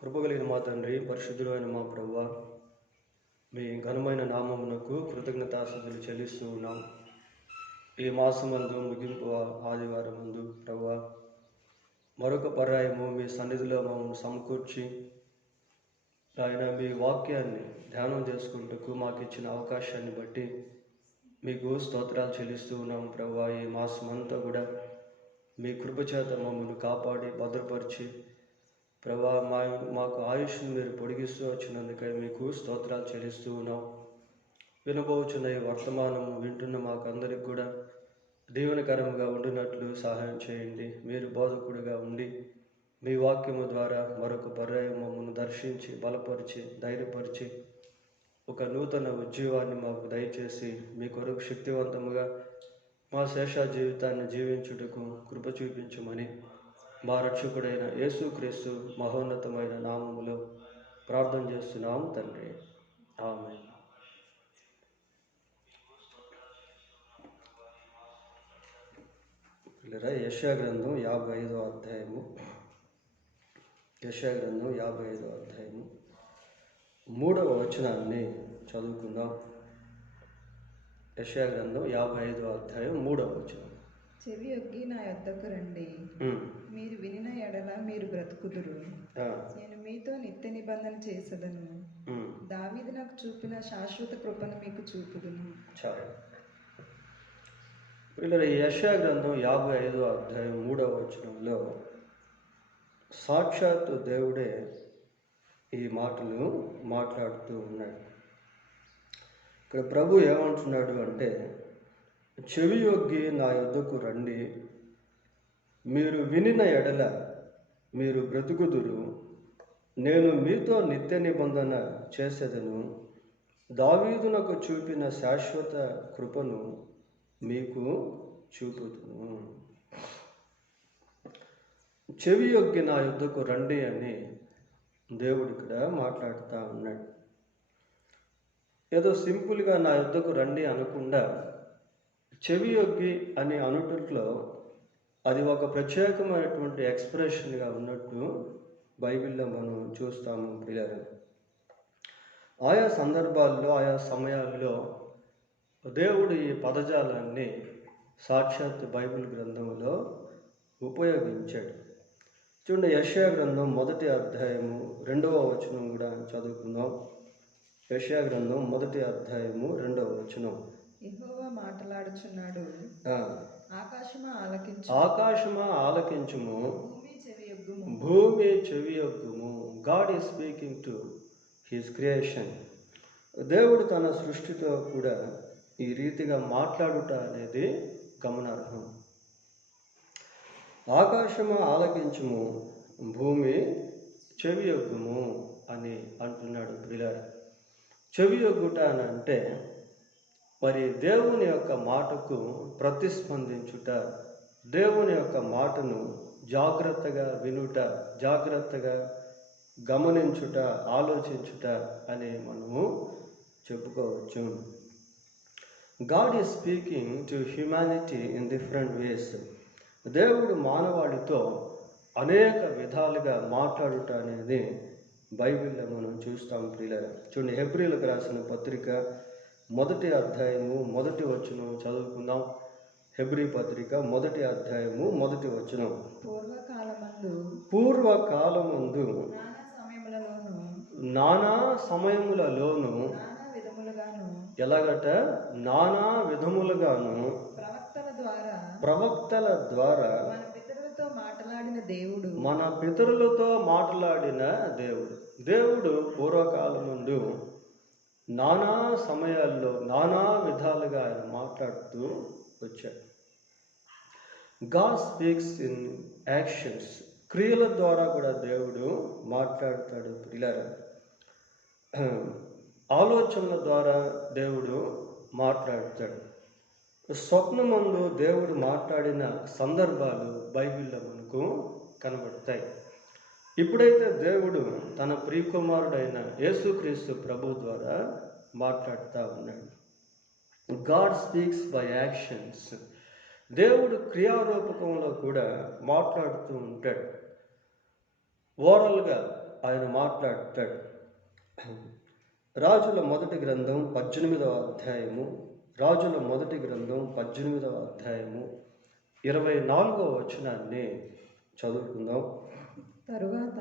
కృపగలిగిన మా తండ్రి, పరిశుద్ధుడైన మా ప్రభువా, మీ ఘనమైన నామమునకు కృతజ్ఞతాస్తుతులు చెల్లిస్తూ ఉన్నాం. ఈ మాసమందు ముగింపు ఆదివారం ముందు ప్రభువా, మరొక పర్యాయము మీ సన్నిధిలో మమ్మల్ని సమకూర్చి ఆయన మీ వాక్యాన్ని ధ్యానం చేసుకుంటూ మాకు ఇచ్చిన అవకాశాన్ని బట్టి మీకు స్తోత్రాలు చెల్లిస్తూ ఉన్నాం. ప్రభువా, ఈ మాసమంతా కూడా మీ కృపచేత మమ్మల్ని కాపాడి భద్రపరిచి ప్రభా మాకు ఆయుష్ను మీరు పొడిగిస్తూ వచ్చినందుకై మీకు స్తోత్రాలు చెల్లిస్తూ ఉన్నాం. వినబోచున్న ఈ వర్తమానము వింటున్న మాకందరికి కూడా దీవెనకరంగా ఉండినట్లు సహాయం చేయండి. మీరు బోధకుడిగా ఉండి మీ వాక్యము ద్వారా మరొక పర్యాయం మమ్మల్ని దర్శించి బలపరిచి ధైర్యపరిచి ఒక నూతన ఉద్యోగాన్ని మాకు దయచేసి మీ కొరకు శక్తివంతముగా మా శేష జీవితాన్ని జీవించుటకు కృప చూపించమని మా రక్షకుడైన యేసుక్రీస్తు మహోన్నతమైన నామములో ప్రార్థన చేస్తున్నాం తండ్రి, ఆమేన్. యెషయా గ్రంథం 55వ అధ్యాయము 3వ వచనాన్ని చదువుకుందాం. యెషయా గ్రంథం 55వ అధ్యాయం 3వ వచనం. చెవి యొగ్గి నా యొద్దకు రండి, మీరు వినిన ఎడల మీరు బ్రతుకుదురు. నేను మీతో నిత్య నిబంధన చేసేదను, దావీదు నాకు చూపిన శాశ్వత కృపను మీకు చూపుదును. చాలు. పిల్లలు, యెషయా గ్రంథం 55వ అధ్యాయం 3వ వచనంలో సాక్షాత్తు దేవుడే ఈ మాటలు మాట్లాడుతూ ఉన్నాడు. ఇక్కడ ప్రభు ఏమంటున్నాడు అంటే, చెవి యొగ్గి నా యొద్దకు రండి, మీరు వినిన ఎడల మీరు బ్రతుకుదురు, నేను మీతో నిత్య నిబంధన చేసేదను, దావీదునకు చూపిన శాశ్వత కృపను మీకు చూపుదును. చెవి యొగ్గి నా యొద్దకు రండి అని దేవుడు ఇక్కడ మాట్లాడుతూ ఉన్నాడు. ఏదో సింపుల్గా నా యొద్దకు రండి అనకుండా చెవి యొగ్గి అని అనుటట్లో అది ఒక ప్రత్యేకమైనటువంటి ఎక్స్ప్రెషన్గా ఉన్నట్టు బైబిల్లో మనం చూస్తాము. పిల్లలు, ఆయా సందర్భాల్లో ఆయా సమయాల్లో దేవుడు ఈ పదజాలాన్ని సాక్షాత్ బైబిల్ గ్రంథంలో ఉపయోగించాడు. చూడండి, యెషయా గ్రంథం 1వ అధ్యాయము 2వ వచనం కూడా చదువుకుందాం. యెషయా గ్రంథం 1వ అధ్యాయము 2వ వచనం. యెహోవా మాట్లాడుచున్నాడు, ఆకాశమా ఆలకించుము, భూమి చెవియొగ్గుము. God is speaking to his creation. దేవుడు తన సృష్టితో కూడా ఈ రీతిగా మాట్లాడుట అనేది గమనార్హం. ఆకాశమా ఆలకించుము, భూమి చెవియొగ్గుము అని అంటున్నాడు. పిల్లలు, చెవియొగ్గుట అని అంటే మరి దేవుని యొక్క మాటకు ప్రతిస్పందించుట, దేవుని యొక్క మాటను జాగ్రత్తగా వినుట, జాగ్రత్తగా గమనించుట, ఆలోచించుట అని మనము చెప్పుకోవచ్చు. God is speaking to humanity in different ways. దేవుడు మానవాళితో అనేక విధాలుగా మాట్లాడుట అనేది బైబిల్లో మనం చూస్తాం. ప్రియులారా, చూడండి, హెబ్రీలకు రాసిన పత్రిక 1వ అధ్యాయము 1వ వచనం చదువుకుందాం. హెబ్రీ పత్రిక 1వ అధ్యాయము 1వ వచనం. పూర్వకాలమందు నానా సమయములలోను ఎలాగట నానా విధములుగాను ప్రవక్తల ద్వారా మన పితరులతో మాట్లాడిన దేవుడు పూర్వకాలమందు నానా సమయాల్లో నానా విధాలుగా ఆయన మాట్లాడుతూ వచ్చాడు. God speaks in actions. క్రియల ద్వారా కూడా దేవుడు మాట్లాడతాడు. పిల్లలు, ఆలోచనల ద్వారా దేవుడు మాట్లాడతాడు. స్వప్నమందు దేవుడు మాట్లాడిన సందర్భాలు బైబిల్లో మనకు కనబడతాయి. ఇప్పుడైతే దేవుడు తన ప్రియకుమారుడైన యేసుక్రీస్తు ప్రభు ద్వారా మాట్లాడుతూ ఉన్నాడు. God speaks by actions. దేవుడు క్రియారూపకంలో కూడా మాట్లాడుతూ ఉంటాడు. ఓరల్గా ఆయన మాట్లాడతాడు. రాజుల మొదటి గ్రంథం 18వ అధ్యాయము, రాజుల మొదటి గ్రంథం 18వ అధ్యాయము 24వ వచనాన్ని చదువుకుందాం. తరువాత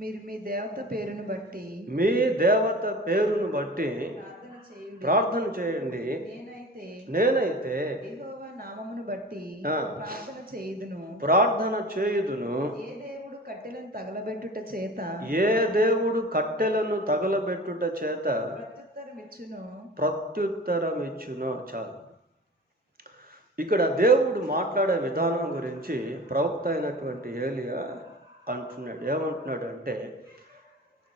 మీరు మీ దేవత పేరును బట్టి ప్రార్థన చేయండి. నేనైతే యెహోవా నామమును బట్టి ప్రార్థన చేయుదును. ఏ దేవుడు కట్టెలను తగలబెట్టుట చేత ప్రత్యుత్తరమిచ్చునో. చాలు. ఇక్కడ దేవుడు మాట్లాడే విధానం గురించి ప్రవక్త అయినటువంటి ఏలియా అంటున్నాడు. ఏమంటున్నాడు అంటే,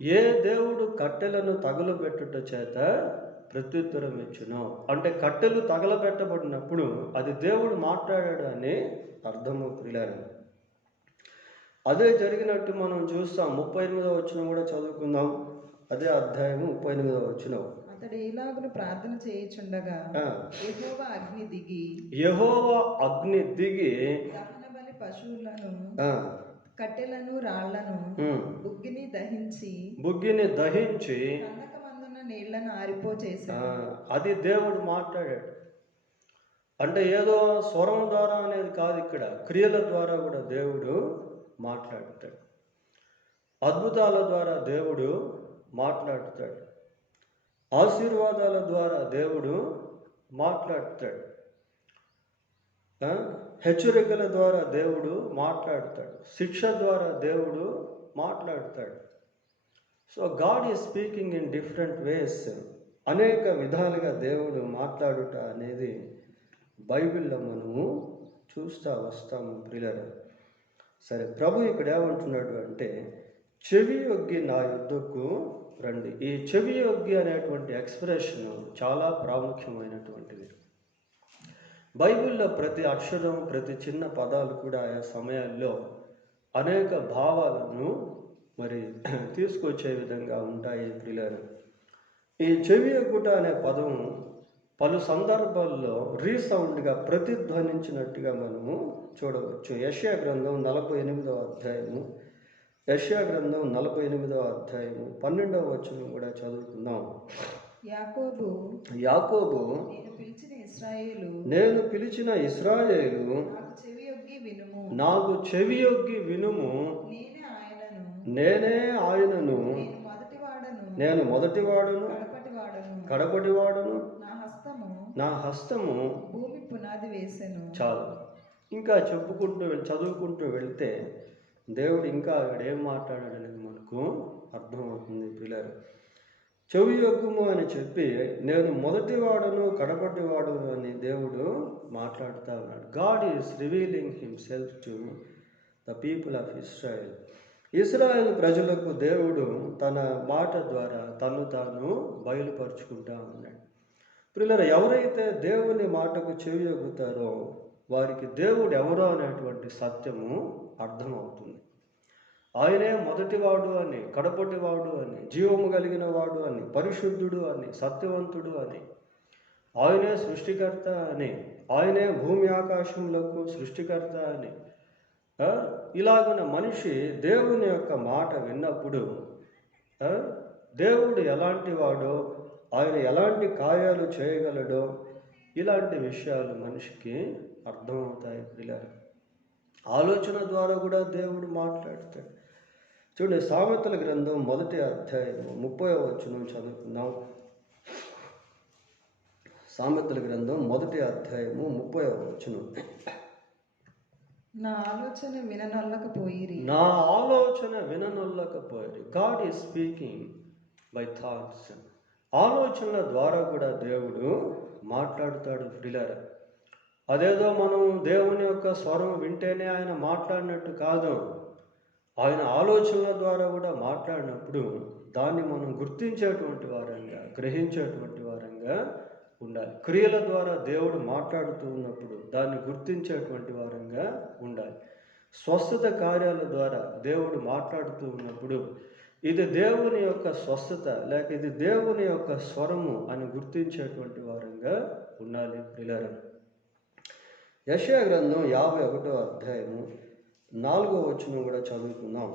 ఏ దేవుడు కట్టెలను తగలబెట్టుట చేత ప్రత్యుత్తరం ఇచ్చును అంటే, కట్టెలు తగలబెట్టబడినప్పుడు అది దేవుడు మాట్లాడాడు అని అర్థము. ప్రియులారా, అదే జరిగినట్టు మనం చూస్తాం. 38వ వచనం కూడా చదువుకుందాం. అదే అధ్యాయము 38వ వచనం. అతడు ఇలాగున ప్రార్థన చేయుచుండగా యెహోవా అగ్ని దిగి దహన బలి పశువులను, కట్టెలను, రాళ్లను, బుగ్గిని దహించి కన్నకమందున్న నీళ్లను ఆరిపోచేశాడు. అది దేవుడు మాట్లాడాడు. అంటే ఏదో స్వరం ద్వారా అనేది కాదు, ఇక్కడ క్రియల ద్వారా కూడా దేవుడు మాట్లాడతాడు. అద్భుతాల ద్వారా దేవుడు మాట్లాడతాడు. ఆశీర్వాదాల ద్వారా దేవుడు మాట్లాడతాడు. హెచ్చరికల ద్వారా దేవుడు మాట్లాడతాడు. శిక్ష ద్వారా దేవుడు మాట్లాడతాడు. So God is speaking in different ways. అనేక విధాలుగా దేవుడు మాట్లాడుట అనేది బైబిల్లో మనము చూస్తూ వస్తాము. ప్రియులారా, సరే, ప్రభు ఇక్కడ ఏమంటున్నాడు అంటే, చెవి యొగ్గి నా యుద్ధకు రండి. ఈ చెవి యొగ్గి అనేటువంటి ఎక్స్ప్రెషన్ చాలా ప్రాముఖ్యమైనటువంటిది. బైబిల్లో ప్రతి అక్షరం, ప్రతి చిన్న పదాలు కూడా ఆయా సమయాల్లో అనేక భావాలను మరి తీసుకొచ్చే విధంగా ఉంటాయి. ప్రియులారా, ఈ చెవి యొగ్గుట అనే పదం పలు సందర్భాల్లో రీసౌండ్గా ప్రతిధ్వనించినట్టుగా మనము చూడవచ్చు. యెషయా గ్రంథం 48వ అధ్యాయము, యెషయా గ్రంథం 48వ అధ్యాయము 12వ వచనం కూడా చదువుకుందాం. యాకోబు నేను పిలిచిన ఇశ్రాయేలు నాకు చెవి యొగ్గి వినుము. నేనే ఆయనను, నేను మొదటివాడును, కడపటివాడును, నా హస్తము భూమి పునాది వేసెను. చాలు. ఇంకా చదువుకుంటూ వెళ్తే దేవుడు ఇంకా అక్కడ ఏం మాట్లాడాడనేది మనకు అర్థమవుతుంది. పిల్లలు, చెవి యొగ్గుము అని చెప్పి నేను మొదటివాడును, కడపటివాడును అని దేవుడు మాట్లాడుతూ ఉన్నాడు. God is revealing himself to the people of Israel. Israel ప్రజలకు దేవుడు తన మాట ద్వారా తను తాను బయలుపరుచుకుంటా ఉన్నాడు. పిల్లలు, ఎవరైతే దేవుని మాటకు చెవి యొగ్గుతారో వారికి దేవుడు ఎవరో అనేటువంటి సత్యము అర్థమవుతుంది. ఆయనే మొదటివాడు అని, కడపటివాడు అని, జీవము కలిగిన వాడు అని, పరిశుద్ధుడు అని, సత్యవంతుడు అని, ఆయనే సృష్టికర్త అని, ఆయనే భూమి ఆకాశములకు సృష్టికర్త అని, ఇలాగున్న మనిషి దేవుని యొక్క మాట విన్నప్పుడు దేవుడు ఎలాంటి వాడో, ఆయన ఎలాంటి కార్యాలు చేయగలడో, ఇలాంటి విషయాలు మనిషికి అర్థమవుతాయి. పిల్లలు, ఆలోచన ద్వారా కూడా దేవుడు మాట్లాడతాడు. చూడండి, సామెతల గ్రంథం 1వ అధ్యాయము 30వ వచనం చదువుకుందాం. సామెతల గ్రంథం 1వ అధ్యాయము 30వ వచనం. నా ఆలోచన విననొల్లకపోయిరి. God is speaking by thoughts. ఆలోచనల ద్వారా కూడా దేవుడు మాట్లాడుతాడు. ప్రియులారా, అదేదో మనం దేవుని యొక్క స్వరం వింటేనే ఆయన మాట్లాడినట్టు కాదు. ఆయన ఆలోచనల ద్వారా కూడా మాట్లాడినప్పుడు దాన్ని మనం గుర్తించేటువంటి వారంగా, గ్రహించేటువంటి వారంగా ఉండాలి. క్రియల ద్వారా దేవుడు మాట్లాడుతూ ఉన్నప్పుడు దాన్ని గుర్తించేటువంటి వారంగా ఉండాలి. స్వస్థత కార్యాల ద్వారా దేవుడు మాట్లాడుతూ ఉన్నప్పుడు ఇది దేవుని యొక్క స్వస్థత లేక ఇది దేవుని యొక్క స్వరము అని గుర్తించేటువంటి వారంగా ఉండాలి. ప్రియులారా, యెషయా గ్రంథం 51వ అధ్యాయము 4వ వచనం కూడా చదువుకుందాం.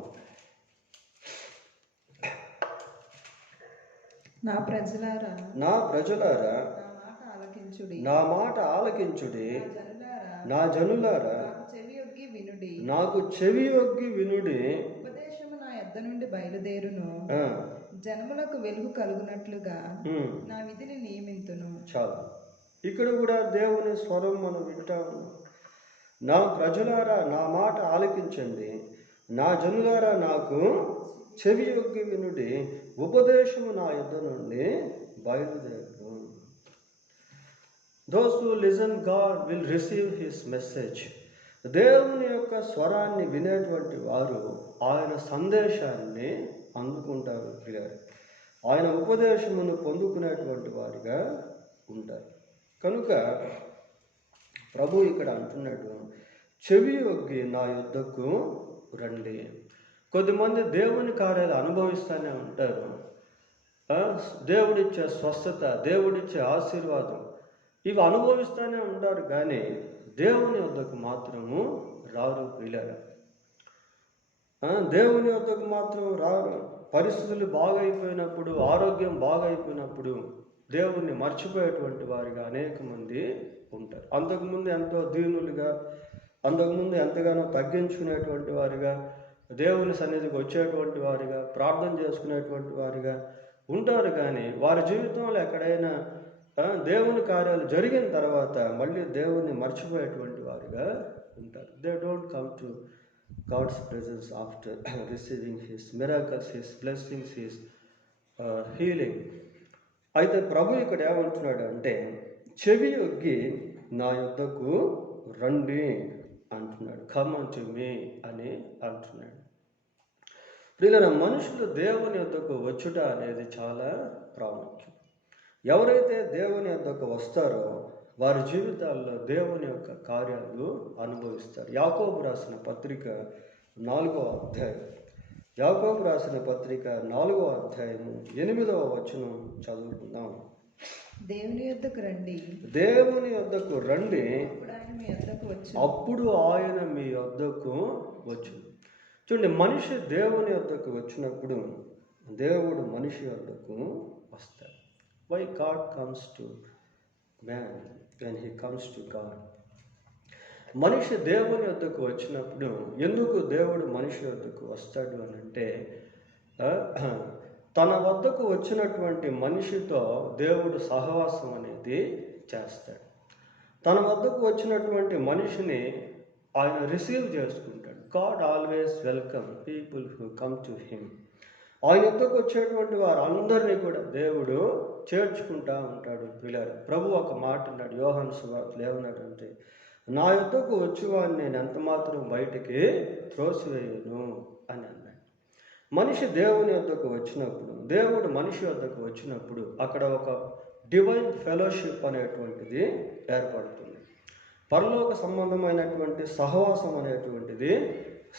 నా ప్రజలారా నా ప్రజలారా నా మాట ఆలకించుడి. నా మాట ఆలకించుడి. నా జనులారా నా జనులారా నాకు చెవియొగ్గి వినుడి. నాకు చెవి ఒగ్గి వినుడి. ఉపదేశము నా యొద్ద నుండి బయలుదేరును. ఆ, జనములకు వెలుగు కలుగునట్లుగా ఉమ్, నా విధిని నియమింతును. చాలు. ఇక్కడ కూడా దేవుని స్వరం మనం వింటాము. నా ప్రజలారా నా మాట ఆలకించండి, నా జనులారా నాకు చెవి ఒగ్గి వినుడి, ఉపదేశము నా యుద్ధ నుండి బయలుదేరు. Those who listen God will receive his message. దేవుని యొక్క స్వరాన్ని వినేటువంటి వారు ఆయన సందేశాన్ని అందుకుంటారు పిల్లలు. ఆయన ఉపదేశమును పొందుకునేటువంటి వారిగా ఉంటారు. కనుక ప్రభు ఇక్కడ అంటున్నాడు, చెవి ఒగ్గి నా యుద్ధకు రండి. కొద్దిమంది దేవుని కార్యాలు అనుభవిస్తూనే ఉంటారు. దేవుడిచ్చే స్వస్థత, దేవుడిచ్చే ఆశీర్వాదం ఇవి అనుభవిస్తూనే ఉంటారు, కానీ దేవుని వద్దకు మాత్రము రారు పిల్లలు. దేవుని వద్దకు మాత్రం రారు. పరిస్థితులు బాగైపోయినప్పుడు, ఆరోగ్యం బాగైపోయినప్పుడు దేవుణ్ణి మర్చిపోయేటువంటి వారిగా అనేక మంది ఉంటారు. అంతకుముందు ఎంతో దీనులుగా, అంతకుముందు ఎంతగానో తగ్గించుకునేటువంటి వారిగా, దేవుని సన్నిధికి వచ్చేటువంటి వారిగా, ప్రార్థన చేసుకునేటువంటి వారిగా ఉంటారు, కానీ వారి జీవితంలో ఎక్కడైనా దేవుని కార్యాలు జరిగిన తర్వాత మళ్ళీ దేవుణ్ణి మర్చిపోయేటువంటి వారిగా ఉంటారు. They don't come to God's presence after receiving his miracles, his blessings, his healing. అయితే ప్రభు ఇక్కడ ఏమంటున్నాడు అంటే, చెవి ఒగ్గి నా యుద్ధకు రండి అంటున్నాడు. కమ్ అంటు మీ అని అంటున్నాడు. ప్రియులైన మనుషులు దేవుని యొద్దకు వచ్చుట అనేది చాలా ప్రాముఖ్యం. ఎవరైతే దేవుని యొద్దకు వస్తారో వారి జీవితాల్లో దేవుని యొక్క కార్యాలు అనుభవిస్తారు. యాకోబు రాసిన పత్రిక 4వ అధ్యాయం, యాకోబు రాసిన పత్రిక 4వ అధ్యాయము 8వ వచనం చదువుకుందాం. దేవుని యొద్దకు రండి, దేవుని యొద్దకు రండి, అప్పుడు ఆయన మీ యొద్దకు అప్పుడు ఆయన మీ యొద్దకు వచ్చు. చూడండి, మనిషి దేవుని యొద్దకు వచ్చినప్పుడు దేవుడు మనిషి యొద్దకు వస్తాడు. Why God comes to man when he comes to God. మనిషి దేవుని యొద్దకు వచ్చినప్పుడు ఎందుకు దేవుడు మనిషి వద్దకు వస్తాడు అని అంటే, తన వద్దకు వచ్చినటువంటి మనిషితో దేవుడు సహవాసం అనేది చేస్తాడు. తన వద్దకు వచ్చినటువంటి మనిషిని ఆయన రిసీవ్ చేసుకుంటాడు. God always welcome people who come to him. ఆయన వద్దకు వచ్చేటువంటి వారందరినీ కూడా దేవుడు చేర్చుకుంటా ఉంటాడు పిల్లలు. ప్రభు ఒక మాట అన్నాడు యోహాను సువార్తలో, ఏమన్నాడంటే, నా యొద్దకు వచ్చేవాడిని నేను ఎంత మాత్రం బయటికి త్రోసివేయను అని అన్నాడు. మనిషి దేవుని వద్దకు వచ్చినప్పుడు, దేవుడు మనిషి వద్దకు వచ్చినప్పుడు అక్కడ ఒక డివైన్ ఫెలోషిప్ అనేటువంటిది ఏర్పడుతుంది. పరలోక సంబంధమైనటువంటి సహవాసం అనేటువంటిది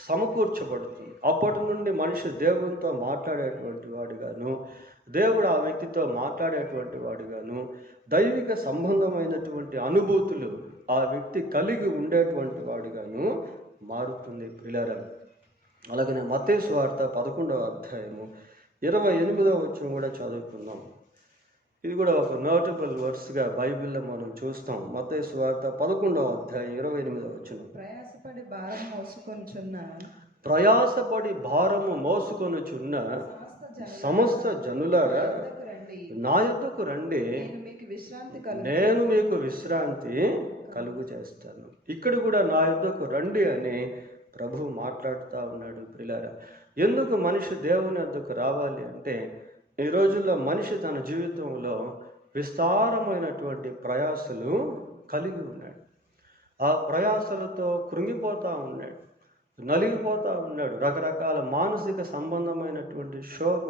సమకూర్చబడుతుంది. అప్పటి నుండి మనిషి దేవునితో మాట్లాడేటువంటి వాడిగాను, దేవుడు ఆ వ్యక్తితో మాట్లాడేటువంటి వాడిగాను, దైవిక సంబంధమైనటువంటి అనుభూతులు ఆ వ్యక్తి కలిగి ఉండేటువంటి వాడిగాను మారుతుంది పిల్లలు. అలాగనే మత్తయి సువార్త 11వ అధ్యాయము 28వ వచనం కూడా చదువుకుందాం. ఇది కూడా ఒక నోటబుల్ వర్డ్స్గా బైబిల్లో మనం చూస్తాం. మత్తయి సువార్త 11వ అధ్యాయం 28వ వచనం. ప్రయాసపడి భారము మోసుకొనుచున్న సమస్త జనులారా నా యొద్దకు రండి, నేను మీకు విశ్రాంతి కలుగు చేస్తాను. ఇక్కడ కూడా నా యొద్దకు రండి అని ప్రభువు మాట్లాడుతూ ఉన్నాడు పిల్లారా. ఎందుకు మనిషి దేవుని యొద్దకు రావాలి అంటే, ఈ రోజుల్లో మనిషి తన జీవితంలో విస్తారమైనటువంటి ప్రయాసలు కలిగి ఉన్నాడు. ఆ ప్రయాసలతో కృంగిపోతూ ఉన్నాడు, నలిగిపోతూ ఉన్నాడు. రకరకాల మానసిక సంబంధమైనటువంటి శోభ,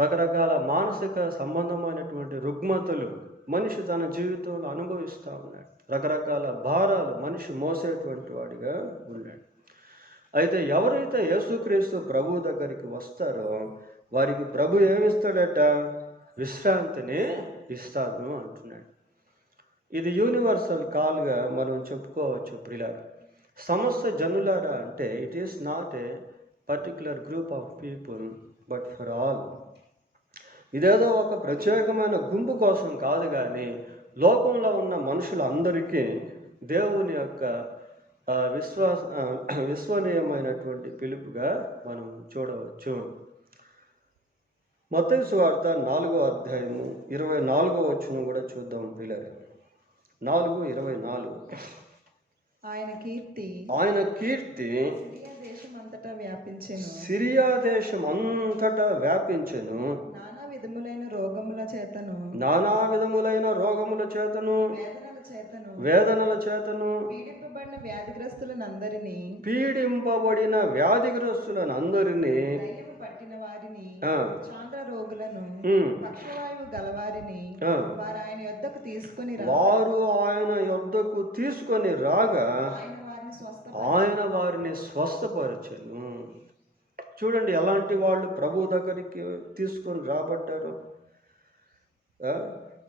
రకరకాల మానసిక సంబంధమైనటువంటి రుగ్మతలు మనిషి తన జీవితంలో అనుభవిస్తూ ఉన్నాడు. రకరకాల భారాలు మనిషి మోసేటువంటి వాడిగా ఉన్నాడు. అయితే ఎవరైతే యేసుక్రీస్తు ప్రభు దగ్గరికి వస్తారో వారికి ప్రభు ఏమిస్తాడట? విశ్రాంతిని ఇస్తాను అంటున్నాడు. ఇది యూనివర్సల్ కాల్గా మనం చెప్పుకోవచ్చు ప్రియులారా. సమస్త జనులారా అంటే it is not a particular group of people but for all. ఇదేదో ఒక ప్రత్యేకమైన గుంపు కోసం కాదు, కానీ లోకంలో ఉన్న మనుషులందరికీ దేవుని యొక్క విశ్వనీయమైనటువంటి పిలుపుగా మనం చూడవచ్చు. మత్తయి సువార్త 4వ అధ్యాయము 24వ వచనం కూడా చూద్దాం పిల్లలు. 4:24. ఆయన కీర్తి సిరియా దేశమంతటా వ్యాపించెను. నానా విధములైన రోగముల చేతను వేదనల చేతను పీడింపబడిన వ్యాధిగ్రస్తులనందరినీ వారు ఆయన యొద్దకు తీసుకొని రాగా ఆయన వారిని స్వస్థపరచెను. చూడండి ఎలాంటి వాళ్ళు ప్రభు దగ్గరికి తీసుకొని రాబడ్డారు.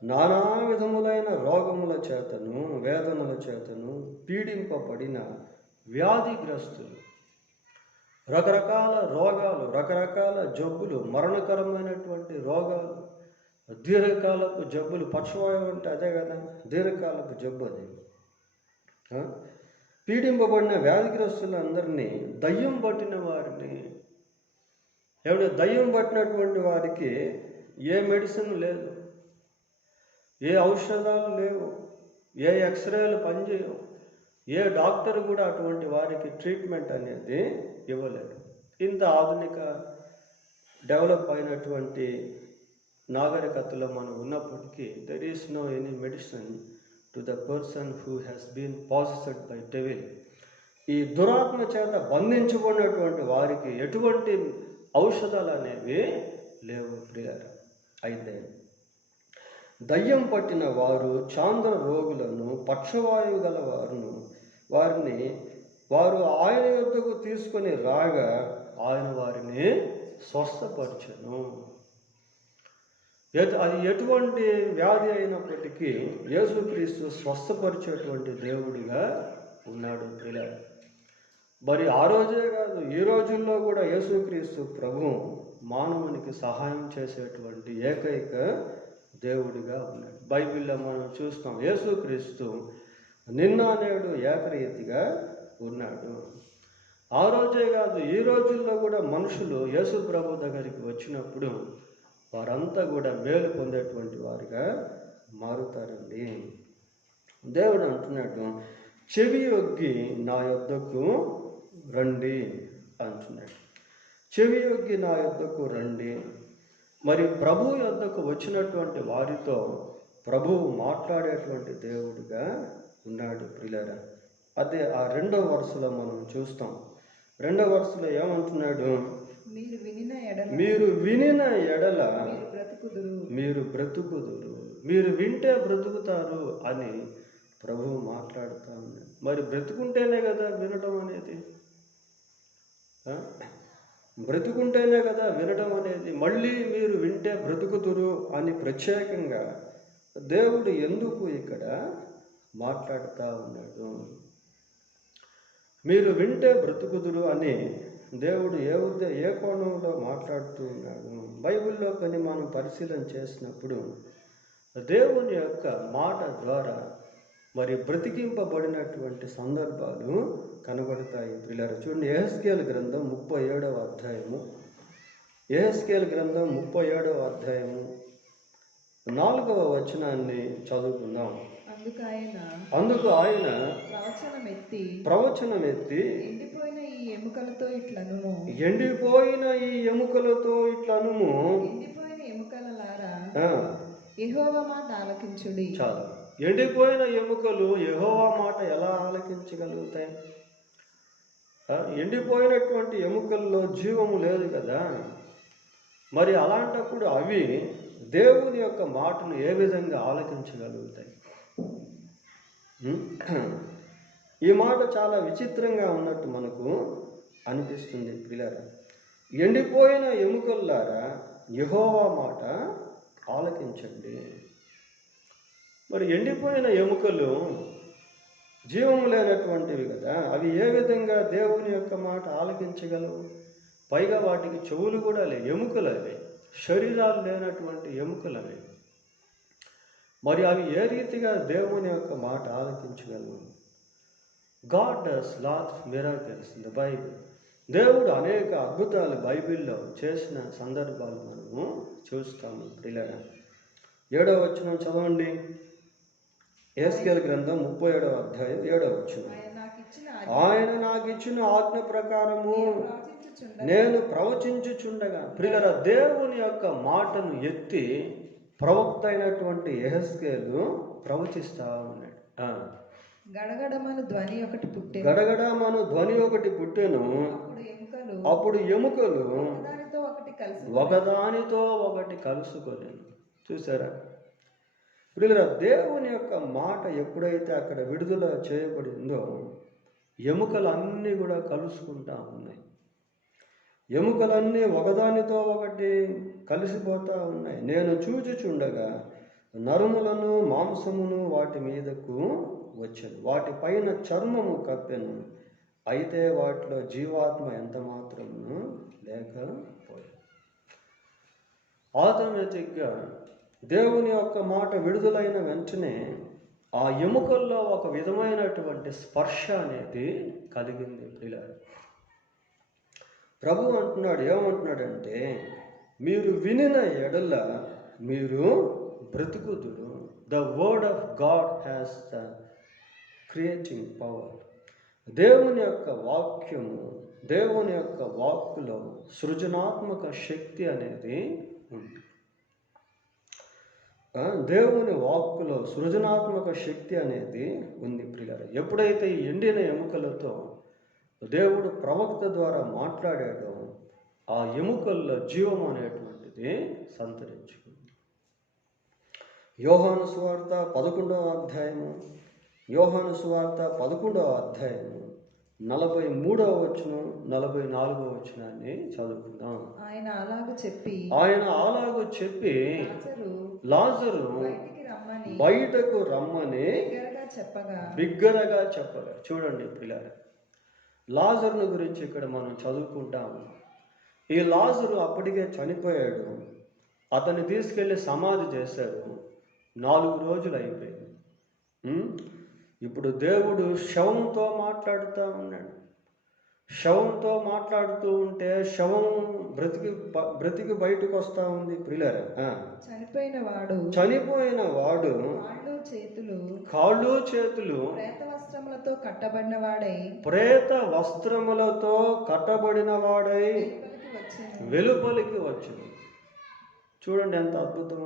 నానా విధములైన రోగముల చేతను వేదనల చేతను పీడింపబడిన వ్యాధిగ్రస్తులు, రకరకాల రోగాలు, రకరకాల జబ్బులు, మరణకరమైనటువంటి రోగాలు, దీర్ఘకాలపు జబ్బులు. పక్షవాయువు అంటే అదే కదా, దీర్ఘకాలపు జబ్బు అది. పీడింపబడిన వ్యాధిగ్రస్తులందరినీ, దయ్యం పట్టిన వారిని, దయ్యం పట్టినటువంటి వారికి ఏ మెడిసిన్ లేదు, ఏ ఔషధాలు లేవు, ఏ ఎక్స్రేలు పనిచేయవు, ఏ డాక్టర్ కూడా అటువంటి వారికి ట్రీట్మెంట్ అనేది ఇవ్వలేదు. ఇంత ఆధునిక డెవలప్ అయినటువంటి నాగరికతలో మనం ఉన్నప్పటికీ there is no any medicine to the person who has been possessed by devil. ఈ దురాత్మ చేత బంధించబడినటువంటి వారికి ఎటువంటి ఔషధాలు అనేవి లేవు ప్రియులారా. అయితే దయ్యం పట్టిన వారు, చాంద్ర రోగులను, పక్షవాయువు గల వారు ఆయన యొద్దకు తీసుకొని రాగా ఆయన వారిని స్వస్థపరచెను. అది ఎటువంటి వ్యాధి అయినప్పటికీ యేసుక్రీస్తు స్వస్థపరిచేటువంటి దేవుడిగా ఉన్నాడు ప్రియులారా. మరి ఆ రోజే కాదు, ఈ రోజుల్లో కూడా యేసుక్రీస్తు ప్రభు మానవునికి సహాయం చేసేటువంటి ఏకైక దేవుడిగా ఉన్నాడు. బైబిల్లో మనం చూస్తాం, యేసుక్రీస్తు నిన్న నేడు ఏకరీతిగా ఉన్నాడు. ఆ రోజే కాదు, ఈ రోజుల్లో కూడా మనుషులు యేసు ప్రభు దగ్గరికి వచ్చినప్పుడు వారంతా కూడా మేలు పొందేటువంటి వారిగా మారుతారండి. దేవుడు అంటున్నాడు, చెవి యొగ్గి నా యొద్దకు రండి అంటున్నాడు. చెవి యొగ్గి నా యొద్దకు రండి. మరి ప్రభు యొద్దకు వచ్చినటువంటి వారితో ప్రభువు మాట్లాడేటువంటి దేవుడిగా ఉన్నాడు ప్రియులారా. అదే ఆ 2వ వరుసలో మనం చూస్తాం. 2వ వరుసలో ఏమంటున్నాడు? మీరు వినిన ఎడల మీరు బ్రతుకుదురు. మీరు వింటే బ్రతుకుతారు అని ప్రభువు మాట్లాడుతూ ఉన్నాడు. మరి బ్రతుకుంటేనే కదా వినడం అనేది, బ్రతుకుంటేనే కదా వినడం అనేది. మళ్ళీ మీరు వింటే బ్రతుకుతురు అని ప్రత్యేకంగా దేవుడు ఎందుకు ఇక్కడ మాట్లాడుతూ ఉన్నాడు? మీరు వింటే బ్రతుకుదురు అని దేవుడు ఏ కోణంలో మాట్లాడుతూ ఉన్నాడు? బైబిల్లో కానీ మనం పరిశీలన చేసినప్పుడు దేవుని యొక్క మాట ద్వారా మరి బ్రతికింపబడినటువంటి సందర్భాలు కనబడతాయి పిల్లలు. చూడండి, యెహెజ్కేలు గ్రంథం 37వ అధ్యాయము. యెహెజ్కేలు గ్రంథం 37వ అధ్యాయము 4వ వచనాన్ని చదువుకుందాం. అందుకు ఆయన ప్రవచనం ఎత్తి ఎండిపోయిన ఈ ఎముకలతో ఇట్లనుము, ఎండిపోయిన ఎముకలలారా యెహోవా మాట ఆలకించుడి. చాలు. ఎండిపోయిన ఎముకలు యెహోవా మాట ఎలా ఆలకించగలుగుతాయి? ఎండిపోయినటువంటి ఎముకల్లో జీవము లేదు కదా. మరి అలాంటప్పుడు అవి దేవుని యొక్క మాటను ఏ విధంగా ఆలకించగలుగుతాయి? ఈ మాట చాలా విచిత్రంగా ఉన్నట్టు మనకు అనిపిస్తుంది పిల్లరా. ఎండిపోయిన ఎముకల్లారా యెహోవా మాట ఆలకించండి. మరి ఎండిపోయిన ఎముకలు జీవము లేనటువంటివి కదా, అవి ఏ విధంగా దేవుని యొక్క మాట ఆలకించగలవు? పైగా వాటికి చెవులు కూడా లేవు, ఎముకలు అవి. శరీరాలు లేనటువంటి ఎముకలు అవి. మరి అవి ఏ రీతిగా దేవుని యొక్క మాట ఆలకించగలవు? God does lot miracles in the Bible. దేవుడు అనేక అద్భుతాలు బైబిల్లో చేసిన సందర్భాలు మనము చూస్తాము. పిల్లరా, 7వ వచనం చదవండి. యెహెజ్కేలు గ్రంథం 37వ అధ్యాయం 7వ వచనం. ఆయన నాకు ఇచ్చిన ఆజ్ఞ ప్రకారము నేను ప్రవచించుచుండగా. ప్రియులారా, దేవుని యొక్క మాటను ఎత్తి ప్రవక్త అయినటువంటి యెహెజ్కేలు ప్రవచిస్తా ఉన్నాడు. గడగడమను ధ్వని ఒకటి పుట్టెను. గడగడమను ధ్వని ఒకటి పుట్టెను. అప్పుడు ఎముకలు ఒకదానితో ఒకటి కలుసుకొనేను. చూసారా ప్రియులారా, దేవుని యొక్క మాట ఎప్పుడైతే అక్కడ విడుదల చేయబడిందో ఎముకలన్నీ కూడా కలుసుకుంటా ఉన్నాయి. ఎముకలన్నీ ఒకదానితో ఒకటి కలిసిపోతూ ఉన్నాయి. నేను చూచుచుండగా నరుములను మాంసమును వాటి మీదకు వచ్చెను, వాటి పైన చర్మము కప్పెను, అయితే వాటిలో జీవాత్మ ఎంత మాత్రమును లేకపోయింది. ఆటోమేటిక్గా దేవుని యొక్క మాట విడుదలైన వెంటనే ఆ ఎముకల్లో ఒక విధమైనటువంటి స్పర్శ అనేది కలిగింది. పిల్లలు, ప్రభు అంటున్నాడు, ఏమంటున్నాడంటే, మీరు వినిన ఎడల మీరు బ్రతుకుదురు. The word of God has the creating power. దేవుని యొక్క వాక్యము, దేవుని యొక్క వాక్కులో సృజనాత్మక శక్తి అనేది ఉంది. దేవుని వాక్కులో సృజనాత్మక శక్తి అనేది ఉంది. ప్రియులారా, ఎప్పుడైతే ఈ ఎండిన ఎముకలతో దేవుడు ప్రవక్త ద్వారా మాట్లాడాడో ఆ ఎముకల్లో జీవం అనేటువంటిది సంతరించుకుంది. యోహాను సువార్త 11వ అధ్యాయము, యోహాను సువార్త 11వ అధ్యాయము 43వ వచనం 44వ వచనాన్ని చదువుకుందాం. ఆయన అలాగూ చెప్పి లాజరు బయటకు రమ్మని బిగ్గరగా చెప్పగా. చూడండి పిల్లలు, లాజరును గురించి ఇక్కడ మనం చదువుకుంటాము. ఈ లాజరు అప్పటికే చనిపోయాడు. అతన్ని తీసుకెళ్ళి సమాధి చేశారు. 4 రోజులు అయిపోయింది. ఇప్పుడు దేవుడు శవంతో మాట్లాడుతూ ఉన్నాడు. శవంతో మాట్లాడుతూ ఉంటే శవం బ్రతికి బయటకు వస్తూ ఉంది. ప్రియులారా, చనిపోయిన వాడు కాళ్ళు చేతులు ప్రేత వస్త్రములతో కట్టబడిన వాడై వెలుపలికి వచ్చింది. చూడండి ఎంత అద్భుతం.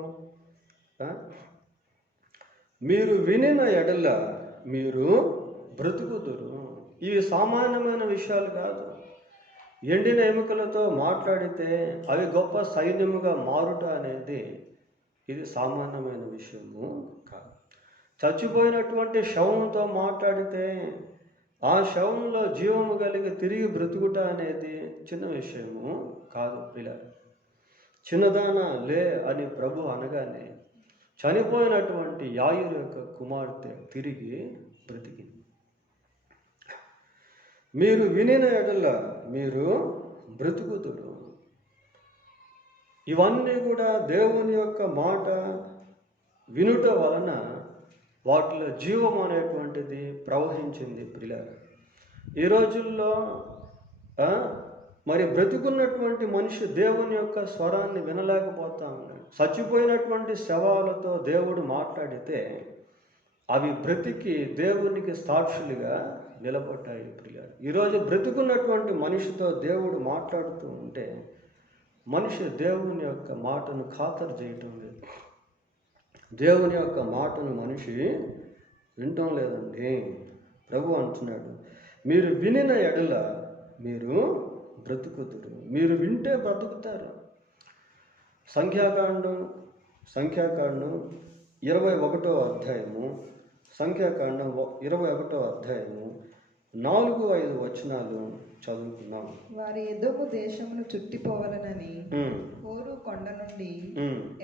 మీరు వినిన ఎడల మీరు బ్రతుకుదురు. ఇవి సామాన్యమైన విషయాలు కాదు. ఎండిన ఎముకలతో మాట్లాడితే అవి గొప్ప సైన్యముగా మారుట అనేది ఇది సామాన్యమైన విషయము కాదు. చచ్చిపోయినటువంటి శవంతో మాట్లాడితే ఆ శవంలో జీవము కలిగి తిరిగి బ్రతుకుట అనేది చిన్న విషయము కాదు. ఇలా చిన్నదాన లే అని ప్రభు అనగానే చనిపోయినటువంటి యాయురు యొక్క కుమార్తె తిరిగి బ్రతికింది. మీరు వినిన ఎడల మీరు బ్రతుకుతుడు. ఇవన్నీ కూడా దేవుని యొక్క మాట వినుట వలన వాటిలో జీవం అనేటువంటిది ప్రవహించింది. ప్రియులారా, ఈ రోజుల్లో మరి బ్రతుకున్నటువంటి మనిషి దేవుని యొక్క స్వరాన్ని వినలేకపోతా ఉన్నాడు. చచ్చిపోయినటువంటి శవాలతో దేవుడు మాట్లాడితే అవి బ్రతికి దేవునికి సాక్షులుగా నిలబడ్డాయి. ప్రియులారా, ఈరోజు బ్రతుకున్నటువంటి మనిషితో దేవుడు మాట్లాడుతూ ఉంటే మనిషి దేవుని యొక్క మాటను ఖాతరు చేయటం లేదు. దేవుని యొక్క మాటను మనిషి వినటం లేదండి. ప్రభు అంటున్నాడు, మీరు వినిన ఎడల మీరు బ్రతుకుతురు. మీరు వింటే బ్రతుకుతారు. సంఖ్యాకాండం 21వ అధ్యాయము, సంఖ్యాకాండం 21వ అధ్యాయము 4-5 వచనాలు చదువుకున్నాం. వారి ఎదోము దేశమును చుట్టిపోవాలనని హోరు కొండ నుండి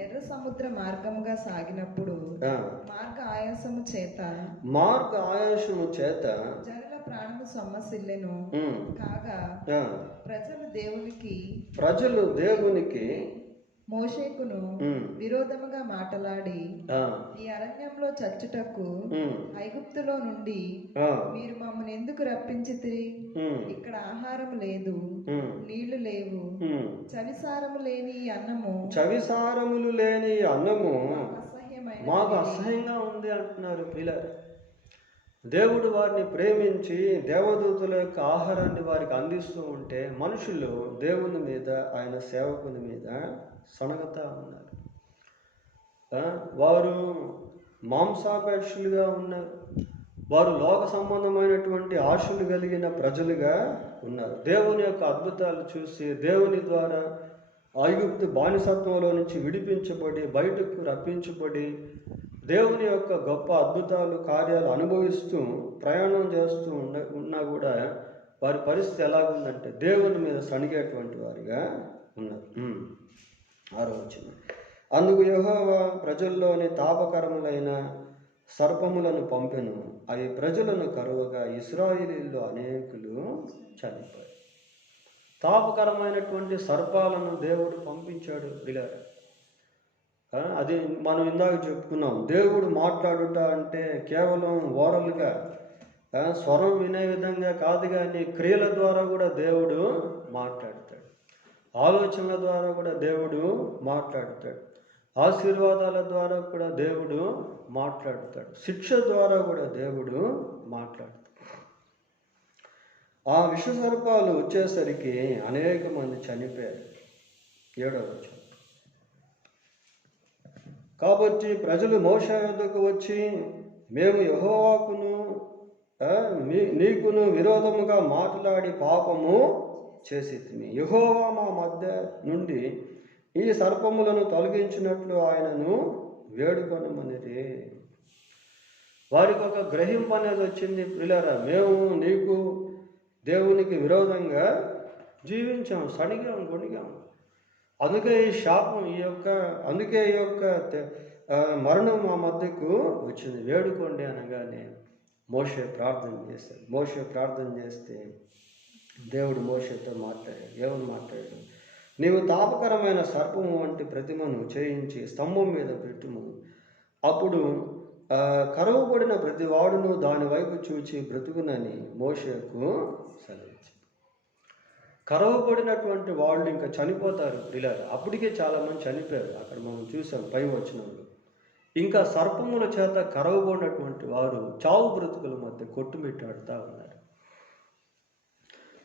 ఎర్ర సముద్ర మార్గముగా సాగినప్పుడు మార్గ ఆయాసము చేత జనుల ప్రాణము సొమ్మసిల్లెను. కాగా ప్రజలు దేవునికి మోషేకును విరోధముగా మాటలాడి ఈ అరణ్యంలో చచ్చుటకు ఐగుప్తులో నుండి మీరు మమ్మల్ని ఎందుకు రప్పించితిరి? ఇక్కడ ఆహారం లేదు, నీళ్లు లేవు, చవిసారము లేని ఈ అన్నము మాకు అసహ్యంగా ఉంది అంటున్నారు పిల్లలు. దేవుడు వారిని ప్రేమించి దేవదూతుల యొక్క ఆహారాన్ని వారికి అందిస్తూ ఉంటే మనుషులు దేవుని మీద, ఆయన సేవకుని మీద సనగతా ఉన్నారు. వారు మాంసాపేక్షలుగా ఉన్నారు. వారు లోక సంబంధమైనటువంటి ఆశలు కలిగిన ప్రజలుగా ఉన్నారు. దేవుని యొక్క అద్భుతాలు చూసి దేవుని ద్వారా ఐగుప్తు బానిసత్వంలో నుంచి విడిపించబడి బయటకు రప్పించబడి దేవుని యొక్క గొప్ప అద్భుతాలు కార్యాలు అనుభవిస్తూ ప్రయాణం చేస్తూ ఉన్నా కూడా వారి పరిస్థితి ఎలాగుందంటే దేవుని మీద సణిగేటువంటి వారిగా ఉన్నారు. 6వ వచనం, అందుకు యెహోవా ప్రజల్లోని తాపకరములైన సర్పములను పంపెను, అవి ప్రజలను కరువగా ఇశ్రాయేలీయుల్లో అనేకులు చనిపోయారు. తాపకరమైనటువంటి సర్పాలను దేవుడు పంపించాడు పిల్లలు. అది మనం ఇందాక చెప్పుకున్నాం. దేవుడు మాట్లాడుట అంటే కేవలం ఓరల్గా స్వరం వినే విధంగా కాదు, కానీ క్రియల ద్వారా కూడా దేవుడు మాట్లాడతాడు. ఆలోచనల ద్వారా కూడా దేవుడు మాట్లాడతాడు. ఆశీర్వాదాల ద్వారా కూడా దేవుడు మాట్లాడతాడు. శిక్ష ద్వారా కూడా దేవుడు మాట్లాడతాడు. ఆ విష సర్పాలు వచ్చేసరికి అనేక మంది చనిపోయారు. 7వ వచనం, కాబట్టి ప్రజలు మోషే యొద్దకు వచ్చి, మేము యెహోవాకును నీకును విరోధముగా మాట్లాడి పాపము చేసితిమి. యెహోవా మా మధ్య నుండి ఈ సర్పములను తొలగించినట్లు ఆయనను వేడుకొనమనిరి. వారికి ఒక గ్రహింపు అనేది వచ్చింది. పిల్లరా, మేము నీకు దేవునికి విరోధంగా జీవించాం, సడిగాం, గొణిగాం. అందుకే ఈ శాపం అందుకే ఈ యొక్క మరణం మా మధ్యకు వచ్చింది. వేడుకోండి అనగానే మోషే ప్రార్థన చేశాడు. మోషే ప్రార్థన చేస్తే దేవుడు మోషేతో మాట్లాడాడు. ఏమని మాట్లాడాడు? నీవు తాపకరమైన సర్పము వంటి ప్రతిమను చేయించి స్తంభం మీద పెట్టుము. అప్పుడు కరువుబడిన ప్రతి వాడును దాని వైపు చూచి బ్రతుకునని మోషేకు సెలవిచ్చి. కరువుబడినటువంటి వాళ్ళు ఇంకా చనిపోతారు పిల్లలు. అప్పటికే చాలామంది చనిపోయారు. అక్కడ మనం చూసాం పై వచనంలో. ఇంకా సర్పముల చేత కరువుబడినటువంటి వారు చావు బ్రతుకుల మధ్య కొట్టుమిట్టాడుతూ ఉన్నారు.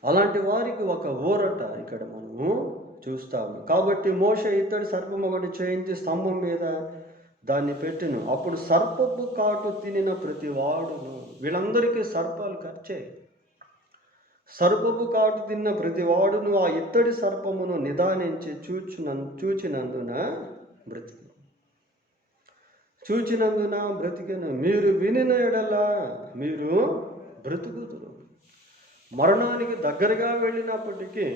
అలాంటి వారికి ఒక ఊరట ఇక్కడ మనము చూస్తాము. కాబట్టి మోషే ఇత్తడి సర్పం ఒకటి చేయించి స్తంభం మీద దాన్ని పెట్టెను. అప్పుడు సర్పపు కాటు తినిన ప్రతి వాడును, వీళ్ళందరికీ సర్పాలు కరిచాయి. సర్పపు కాటు తిన్న ప్రతి వాడును ఆ ఇత్తడి సర్పమును నిదానించి చూచినందున బ్రతికెను. మీరు వినిన ఎడల మీరు బ్రతుకుదురు. మరణానికి దగ్గరగా వెళ్ళినప్పటికీ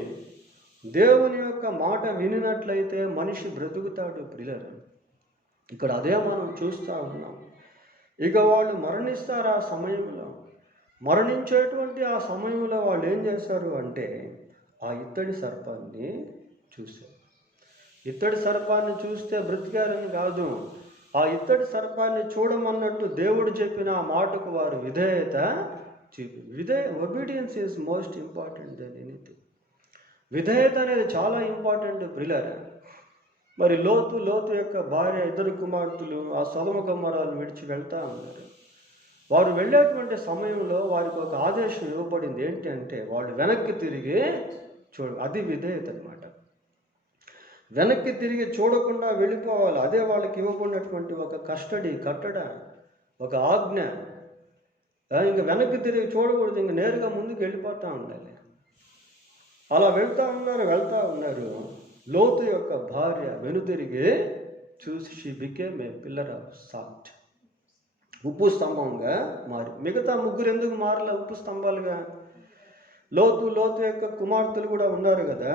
దేవుని యొక్క మాట వినినట్లయితే మనిషి బ్రతుకుతాడు పిల్లలు. ఇక్కడ అదే మనం చూస్తూ ఉన్నాం. ఇక వాళ్ళు మరణిస్తారు. ఆ సమయంలో మరణించేటువంటి ఆ సమయంలో వాళ్ళు ఏం చేశారు అంటే ఆ ఇత్తడి సర్పాన్ని చూశారు. ఇత్తడి సర్పాన్ని చూస్తే బ్రతికారని కాదు, ఆ ఇత్తడి సర్పాన్ని చూడమన్నట్టు దేవుడు చెప్పిన ఆ మాటకు వారు విధేయత obedience is most important than anything. విధేయత అనేది చాలా ఇంపార్టెంట్ ప్రియులారా. మరి లోతు యొక్క భార్య, 2 కుమార్తెలు ఆ సొదొమ గొమొర్రాను విడిచి వెళ్తా ఉన్నారు. వారు వెళ్ళేటువంటి సమయంలో వారికి ఒక ఆదేశం ఇవ్వబడింది. ఏంటి అంటే వాళ్ళు వెనక్కి తిరిగి అది విధేయత అనమాట. వెనక్కి తిరిగి చూడకుండా వెళ్ళిపోవాలి. అదే వాళ్ళకి ఇవ్వబడినటువంటి ఒక కట్టడ, ఒక ఆజ్ఞ. ఇంకా వెనక్కి తిరిగి చూడకూడదు, ఇంక నేరుగా ముందుకు వెళ్ళిపోతూ ఉండాలి. అలా వెళ్తూ ఉన్నారు. లోతు యొక్క భార్య వెనుతిరిగి చూసి she became a pillar of salt, ఉప్పు స్తంభంగా మారి. మిగతా ముగ్గురు ఎందుకు మారలే ఉప్పు స్తంభాలుగా? లోతు యొక్క కుమార్తెలు కూడా ఉన్నారు కదా,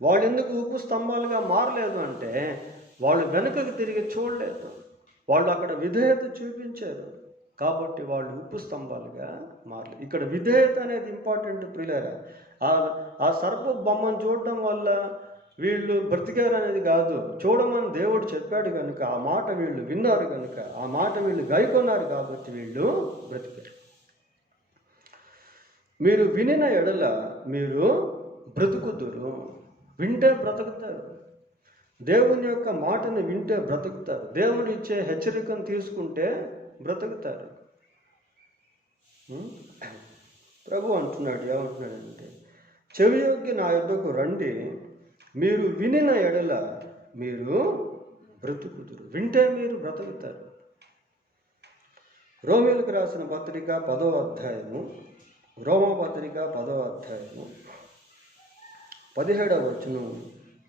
వాళ్ళు ఎందుకు ఉప్పు స్తంభాలుగా మారలేదు అంటే వాళ్ళు వెనుకకు తిరిగి చూడలేదు. వాళ్ళు అక్కడ విధేయత చూపించారు కాబట్టి వాళ్ళు ఉప్పు స్తంభాలుగా మారలేదు. ఇక్కడ విధేయత అనేది ఇంపార్టెంట్ ప్రియులారా. ఆ సర్ప బొమ్మను చూడటం వల్ల వీళ్ళు బ్రతికారు అనేది కాదు, చూడమని దేవుడు చెప్పాడు కనుక ఆ మాట వీళ్ళు విన్నారు కనుక ఆ మాట వీళ్ళు గాయకొన్నారు కాబట్టి వీళ్ళు బ్రతికారు. మీరు వినిన ఎడల మీరు బ్రతుకుదురు. వింటే బ్రతుకుతారు. దేవుని యొక్క మాటను వింటే బ్రతుకుతారు. దేవుడు ఇచ్చే హెచ్చరికను తీసుకుంటే బ్రతుకుతారు. ప్రభు అంటున్నాడు, ఏమంటున్నాడంటే, చెవియొగ్గి నా యొద్దకు రండి, మీరు వినిన ఎడల మీరు బ్రతుకుదురు. వింటే మీరు బ్రతుకుతారు. రోమీయులకు రాసిన పత్రిక 10వ అధ్యాయము, రోమపత్రిక 10వ అధ్యాయము 17వ వచనం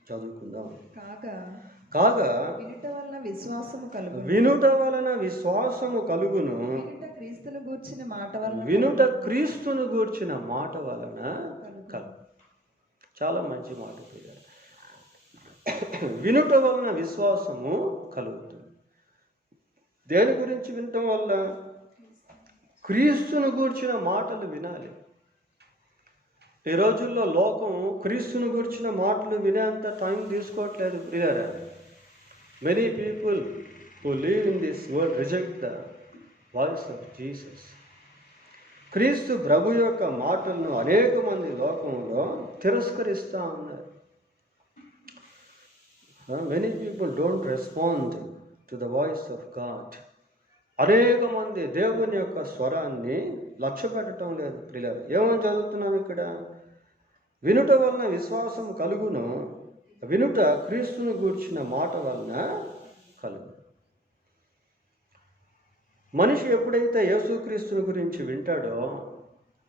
చదువుకుందాం. కాగా వినుట వలన విశ్వాసము కలుగును. వినుట వలన విశ్వాసము కలుగును. వినుట క్రీస్తును గూర్చిన మాట వలన కలుగు. చాలా మంచి మాట ప్రియులారా. వినుట వలన విశ్వాసము కలుగుతుంది. దేని గురించి వినటం వల్ల? క్రీస్తును గూర్చిన మాటలు వినాలి. ఈ రోజుల్లో లోకం క్రీస్తును గూర్చిన మాటలు వినేంత టైం తీసుకోవట్లేదు ప్రియులారా. Many people who live in this world reject the voice of Jesus. క్రీస్తు ప్రభు యొక్క మాటలను అనేక మంది లోకంలో తిరస్కరిస్తూ ఉన్నారు. Many people don't respond to the voice of God. అనేక మంది దేవుని యొక్క స్వరాన్ని లక్ష్య పెట్టడం లేదు ప్రియులారా. ఏమని చదువుతున్నాం ఇక్కడ? వినుట వలన విశ్వాసం కలుగును, వినుట క్రీస్తును గూర్చిన మాట వలన కలుగు. మనిషి ఎప్పుడైతే యేసుక్రీస్తుని గురించి వింటాడో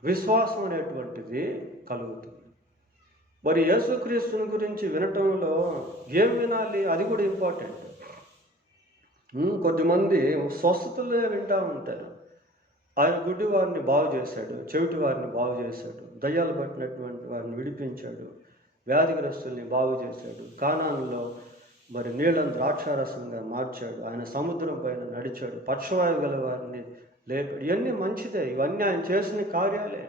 విశ్వాసం అనేటువంటిది కలుగుతుంది. మరి యేసుక్రీస్తుని గురించి వినటంలో ఏం వినాలి? అది కూడా ఇంపార్టెంట్. కొద్దిమంది స్వస్థతలే వింటూ ఉంటారు. ఆయన గుడ్డి వారిని బాగు చేశాడు, చెవిటి వారిని బాగు చేశాడు, దయ్యాలు పట్టినటువంటి వారిని విడిపించాడు, వ్యాధిగ్రస్తుల్ని బాగు చేశాడు, కానానులో మరి నీళ్ళను ద్రాక్షారసంగా మార్చాడు, ఆయన సముద్రం పైన నడిచాడు, పక్షవాయు గల వారిని లేపాడు. ఇవన్నీ మంచిదే, ఇవన్నీ ఆయన చేసిన కార్యాలే.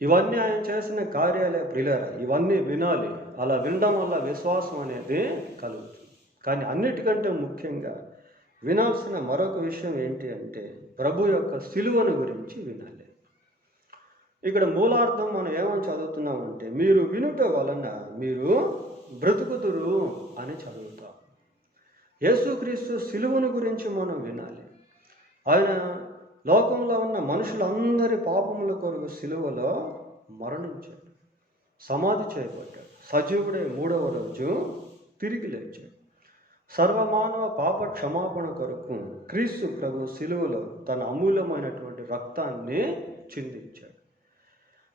ఇవన్నీ ఆయన చేసిన కార్యాలే ప్రియులారా. ఇవన్నీ వినాలి. అలా వినడం వల్ల విశ్వాసం అనేది కలుగుతుంది. కానీ అన్నిటికంటే ముఖ్యంగా వినాల్సిన మరొక విషయం ఏంటి అంటే ప్రభు యొక్క సిలువను గురించి వినాలి. ఇక్కడ మూలార్థం మనం ఏమని చదువుతున్నామంటే, మీరు వినుట వలన మీరు బ్రతుకుదురు అని చదువుతాం. యేసుక్రీస్తు సిలువను గురించి మనం వినాలి. ఆయన లోకంలో ఉన్న మనుషులందరి పాపముల కొరకు సిలువలో మరణించాడు, సమాధి చేయబడ్డాడు, సజీవుడై 3వ రోజు తిరిగి లేచాడు. సర్వమానవ పాప క్షమాపణ కొరకు క్రీస్తు ప్రభు సిలువలో తన అమూల్యమైనటువంటి రక్తాన్ని చిందించాడు.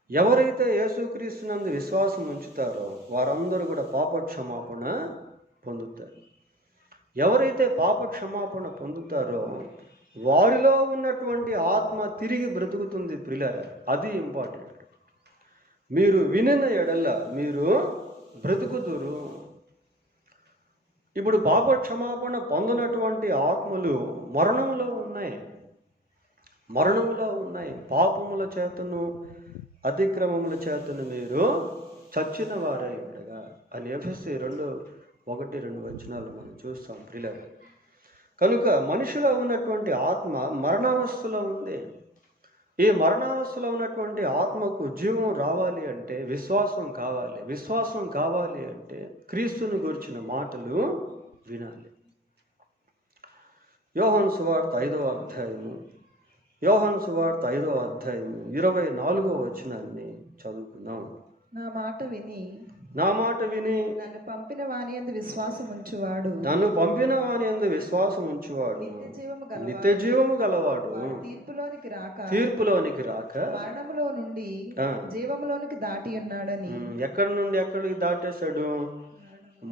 ఎవరైతే యేసుక్రీస్తునందు విశ్వాసం ఉంచుతారో వారందరూ కూడా పాప క్షమాపణ పొందుతారు. ఎవరైతే పాప క్షమాపణ పొందుతారో వారిలో ఉన్నటువంటి ఆత్మ తిరిగి బ్రతుకుతుంది ప్రియులారా. అది ఇంపార్టెంట్. మీరు వినిన ఎడల మీరు బ్రతుకుదురు. ఇప్పుడు పాప క్షమాపణ పొందినటువంటి ఆత్మలు మరణంలో ఉన్నాయి. పాపముల చేతను అతిక్రమముల చేతను మీరు చచ్చిన వారై ఉండగా అని ఎఫెసీ 2:1-2 వచనాలు మనం చూస్తాం ప్రియులారా. కనుక మనిషిలో ఉన్నటువంటి ఆత్మ మరణావస్థలో ఉంది. ఈ మరణావస్థలో ఉన్నటువంటి ఆత్మకు జీవం రావాలి అంటే విశ్వాసం కావాలి. విశ్వాసం కావాలి అంటే క్రీస్తుని గురించిన మాటలు వినాలి. యోహాను సువార్త 5వ అధ్యాయము 24వ వచనాన్ని చదువుకుందాం. నా మాట విని నన్ను పంపిన వాని యందు విశ్వాసం ఉంచువాడు నిత్య జీవము గలవాడు, తీర్పులోనికి రాక మరణములో నుండి జీవములోనికి దాటి ఉన్నాడని. ఎక్కడి నుండి ఎక్కడికి దాటేశాడు?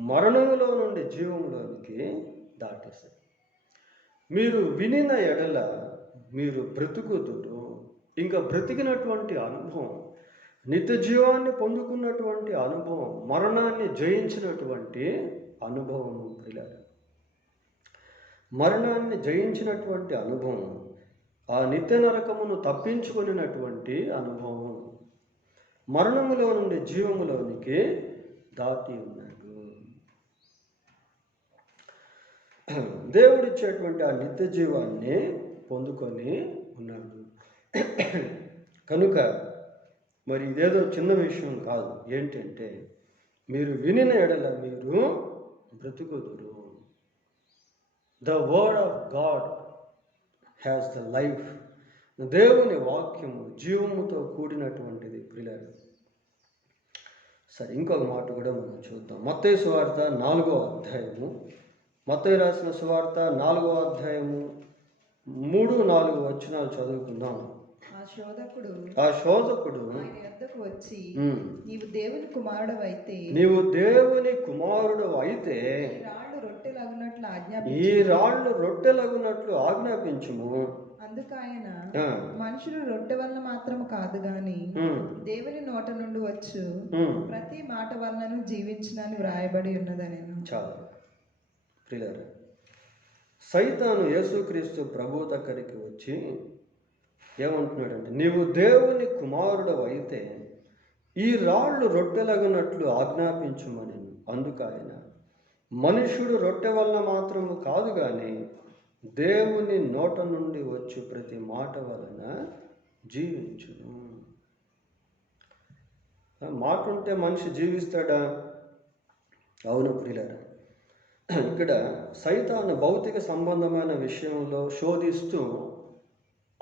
మరణములో నుండి జీవములోనికి దాటేశాడు. మీరు వినిన ఎడల మీరు బ్రతుకుదురు. ఇంకా బ్రతికినటువంటి అనుభవం, నిత్య జీవాన్ని పొందుకున్నటువంటి అనుభవం, మరణాన్ని జయించినటువంటి అనుభవం ప్రియులారా. మరణాన్ని జయించినటువంటి అనుభవం, ఆ నిత్య నరకమును తప్పించుకొనినటువంటి అనుభవం, మరణములో నుండి జీవములోనికి దాటి ఉన్నాడు. దేవుడిచ్చేటువంటి ఆ నిత్య జీవాన్ని పొందుకొని ఉన్నాడు. కనుక మరి ఇదేదో చిన్న విషయం కాదు. ఏంటంటే మీరు వినిన ఎడల మీరు బ్రతుకుదురు. The word of God has the life. దేవుని వాక్యము జీవముతో కూడినటువంటిది ప్రియులారా. సరే, ఇంకొక మాట కూడా మనం చూద్దాం. మత్తయి సువార్త 4వ అధ్యాయము. మత్తయి రాసిన సువార్త 4వ అధ్యాయము 3-4 వచనాలు చదువుకుందాం. ఆ శోధకుడు ఆయన యొద్దకు వచ్చి, నీవు దేవుని కుమారుడు అయితే ఈ రాళ్ళు రొట్టెలగునట్లు ఆజ్ఞాపించుము. అందుకు ఆయన, మనుషులు రొట్టె వలన మాత్రం కాదు గాని దేవుని నోట నుండి వచ్చు ప్రతి మాట వలన జీవించునని వ్రాయబడి ఉన్నదని. చాలా ప్రియులారా, సైతాను యేసుక్రీస్తు ప్రభు దగ్గరికి వచ్చి ఏమంటున్నాడంటే, నీవు దేవుని కుమారుడు అయితే ఈ రాళ్ళు రొట్టెలగునట్లు ఆజ్ఞాపించుమని. అందుకు ఆయన, మనుషుడు రొట్టె వలన మాత్రము కాదు కానీ దేవుని నోట నుండి వచ్చు ప్రతి మాట వలన జీవించును. మాట ఉంటే మనిషి జీవిస్తాడా? అవును ప్రియులారా. ఇక్కడ సైతాను భౌతిక సంబంధమైన విషయంలో శోధిస్తూ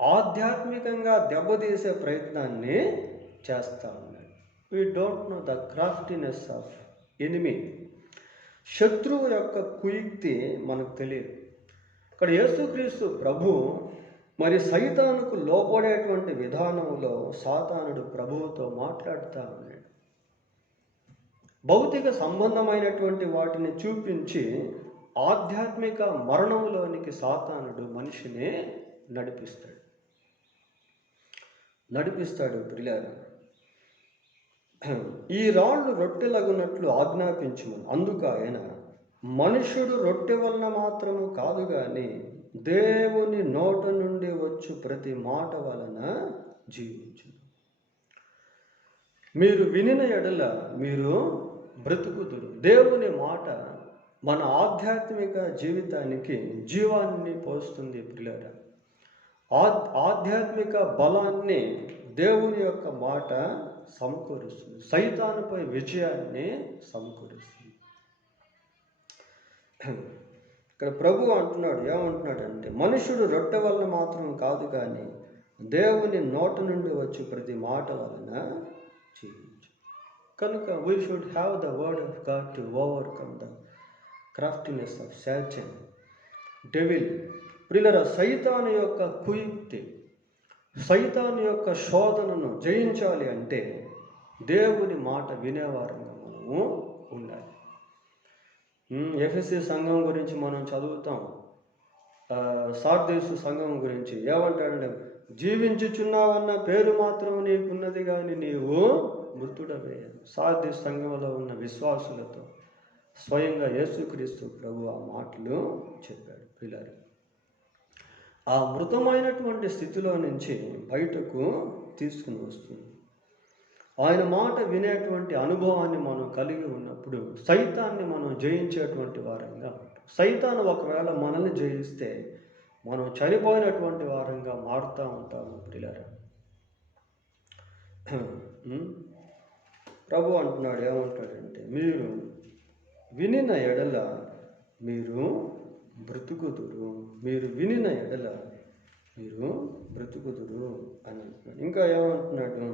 ఆధ్యాత్మికంగా దెబ్బతీసే ప్రయత్నాన్ని చేస్తూ ఉన్నాడు. We don't know the craftiness of enemy. శత్రువు యొక్క కుయుక్తి మనకు తెలియదు. ఇక్కడ యేసుక్రీస్తు ప్రభు మరి సైతానుకు లోపడేటువంటి విధానంలో సాతానుడు ప్రభువుతో మాట్లాడుతూ ఉన్నాడు. భౌతిక సంబంధమైనటువంటి వాటిని చూపించి ఆధ్యాత్మిక మరణంలోనికి సాతానుడు మనిషిని నడిపిస్తాడు ప్రియులారా. ఈ రాళ్ళు రొట్టెలగునట్లు ఆజ్ఞాపించుమని. అందుకు ఆయన, మనుషుడు రొట్టె వలన మాత్రము కాదు కానీ దేవుని నోట నుండి వచ్చు ప్రతి మాట వలన జీవించును. మీరు వినిన ఎడల మీరు బ్రతుకుదురు. దేవుని మాట మన ఆధ్యాత్మిక జీవితానికి జీవాన్ని పోస్తుంది ప్రియులారా. ఆధ్యాత్మిక బలాన్ని దేవుని యొక్క మాట సమకూరుస్తుంది. సైతానుపై విజయాన్ని సమకూరుస్తుంది. ఇక్కడ ప్రభు అంటున్నాడు, ఏమంటున్నాడంటే, మనుషుడు రొట్టె వలన మాత్రం కాదు కానీ దేవుని నోట నుండి వచ్చి ప్రతి మాట వలన జీవించు. కనుక we should have the word of God to overcome the craftiness of Satan, devil. ప్రియులారా, సైతాను యొక్క కుయుక్తి, సైతాను యొక్క శోధనను జయించాలి అంటే దేవుని మాట వినేవారంగా మనము ఉండాలి. ఎఫెసీ సంఘం గురించి మనం చదువుతాం. సార్దీసు సంఘం గురించి ఏమంటాడంటే, జీవించుచున్నావన్న పేరు మాత్రం నీకున్నది కానీ నీవు మృతుడవే. సార్దీసు సంఘంలో ఉన్న విశ్వాసులతో స్వయంగా యేసుక్రీస్తు ప్రభు ఆ మాటలు చెప్పాడు. పిల్లలు ఆ మృతమైనటువంటి స్థితిలో నుంచి బయటకు తీసుకుని వస్తుంది. ఆయన మాట వినేటువంటి అనుభవాన్ని మనం కలిగి ఉన్నప్పుడు సైతాన్ని మనం జయించేటువంటి వారంగా ఉంటాం. సైతాను ఒకవేళ మనల్ని జయిస్తే మనం చనిపోయినటువంటి వారంగా మారుతూ ఉంటాము ప్రియులారా. ప్రభు అంటున్నాడు, ఏమంటాడంటే, మీరు వినిన ఎడల మీరు బ్రతుకుదురు. మీరు వినిన ఎడల మీరు బ్రతుకుదురు అని అంటున్నాడు. ఇంకా ఏమంటున్నాడు?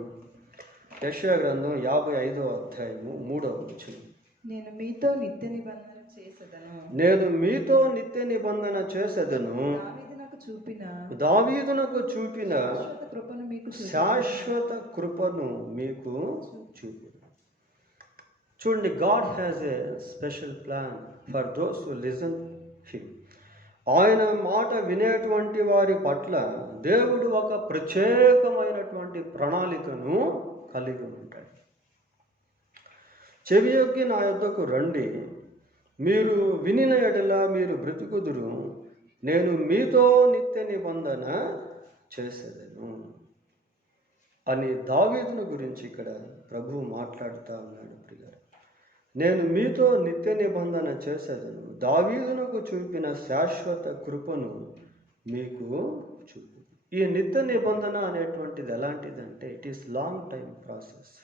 యెషయా గ్రంథం 55వ అధ్యాయము 3వ వచనం. నేను మీతో నిత్య నిబంధన చేసెదను. దావీదునకు చూపిన శాశ్వత కృపను మీకు చూపిన. చూడండి, God has a special plan for those who listen him. ఆయన మాట వినేటువంటి వారి పట్ల దేవుడు ఒక ప్రత్యేకమైనటువంటి ప్రణాళికను కలిగి ఉంటాడు. చెవియొగ్గి నా యొద్దకు రండి, మీరు వినిన ఎడల మీరు బ్రతుకుదురు, నేను మీతో నిత్య నిబంధన చేసేదను అని దావీదును గురించి ఇక్కడ ప్రభువు మాట్లాడుతూ ఉన్నాడు. ప్రియులారా, నేను మీతో నిత్య నిబంధన చేసేదను, దావీదునకు చూపిన శాశ్వత కృపను మీకు చూపు. ఈ నిత్య నిబంధన అనేటువంటిది ఎలాంటిదంటే it is long time process.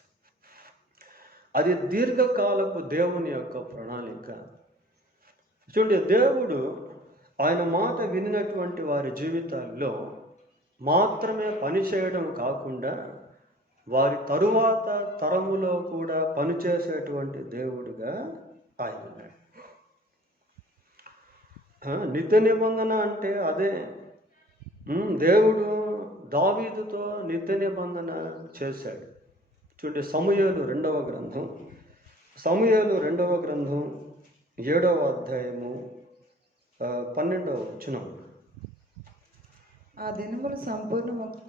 అది దీర్ఘకాలపు దేవుని యొక్క ప్రణాళిక. చూడండి, దేవుడు ఆయన మాట వినినటువంటి వారి జీవితాల్లో మాత్రమే పనిచేయడం కాకుండా వారి తరువాత తరములో కూడా పనిచేసేటువంటి దేవుడుగా ఆయన ఉన్నాడు. నిత్య నిబంధన అంటే అదే. దేవుడు దావీదుతో నిత్య నిబంధన చేశాడు. చూడండి, సమూయేలు రెండవ గ్రంథం 7వ అధ్యాయము 12వ వచనం. ఆ దినములు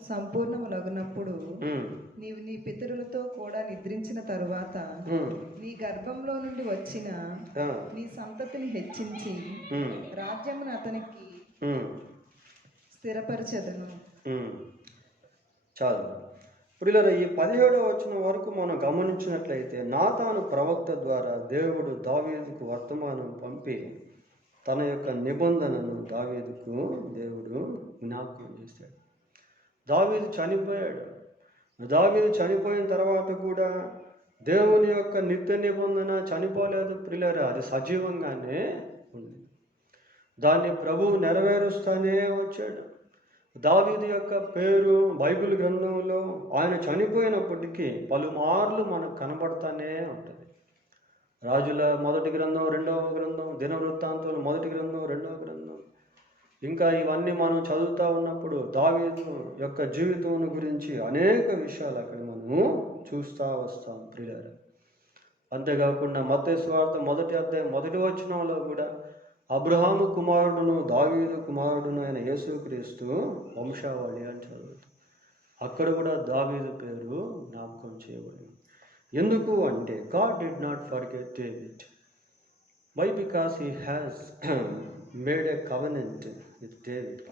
సంపూర్ణములగునప్పుడు నీవు నీ పితరులతో కూడా నిద్రించిన తరువాత నీ గర్భంలో నుండి వచ్చిన నీ సంతతిని హెచ్చించి రాజ్యమును అతనికి స్థిరపరచెదను. చాలు. ఇప్పుడు ఈ 17వ వచనం వరకు మనం గమనించినట్లయితే నాతాను ప్రవక్త ద్వారా దేవుడు దావీదుకు వర్తమానం పంపి తన యొక్క నిబంధనను దావీదుకు దేవుడు జ్ఞాపకం చేశాడు. దావీదు చనిపోయాడు. దావీదు చనిపోయిన తర్వాత కూడా దేవుని యొక్క నిత్య నిబంధన చనిపోలేదు ప్రియులారా, అది సజీవంగానే ఉంది. దాన్ని ప్రభువు నెరవేరుస్తూనే వచ్చాడు. దావీదు యొక్క పేరు బైబిల్ గ్రంథంలో ఆయన చనిపోయినప్పటికీ పలుమార్లు మనకు కనబడతానే ఉంటుంది. రాజుల మొదటి గ్రంథం, 2వ గ్రంథం, దినవృత్తాంతాలు మొదటి గ్రంథం, 2వ గ్రంథం, ఇంకా ఇవన్నీ మనం చదువుతూ ఉన్నప్పుడు దావీదు యొక్క జీవితం గురించి అనేక విషయాలు అక్కడ మనము చూస్తూ వస్తాం ప్రియులారా. అంతేకాకుండా మత్తయి సువార్త 1వ అధ్యాయం 1వ వచనంలో కూడా అబ్రహాము కుమారుడును దావీదు కుమారుడును అయిన యేసుక్రీస్తు వంశావళి అని చదువుతాం. అక్కడ కూడా దావీదు పేరు జ్ఞాపకం చేయబడింది. ఎందుకు అంటే God did not forget David. Why? Because he has made a covenant with David.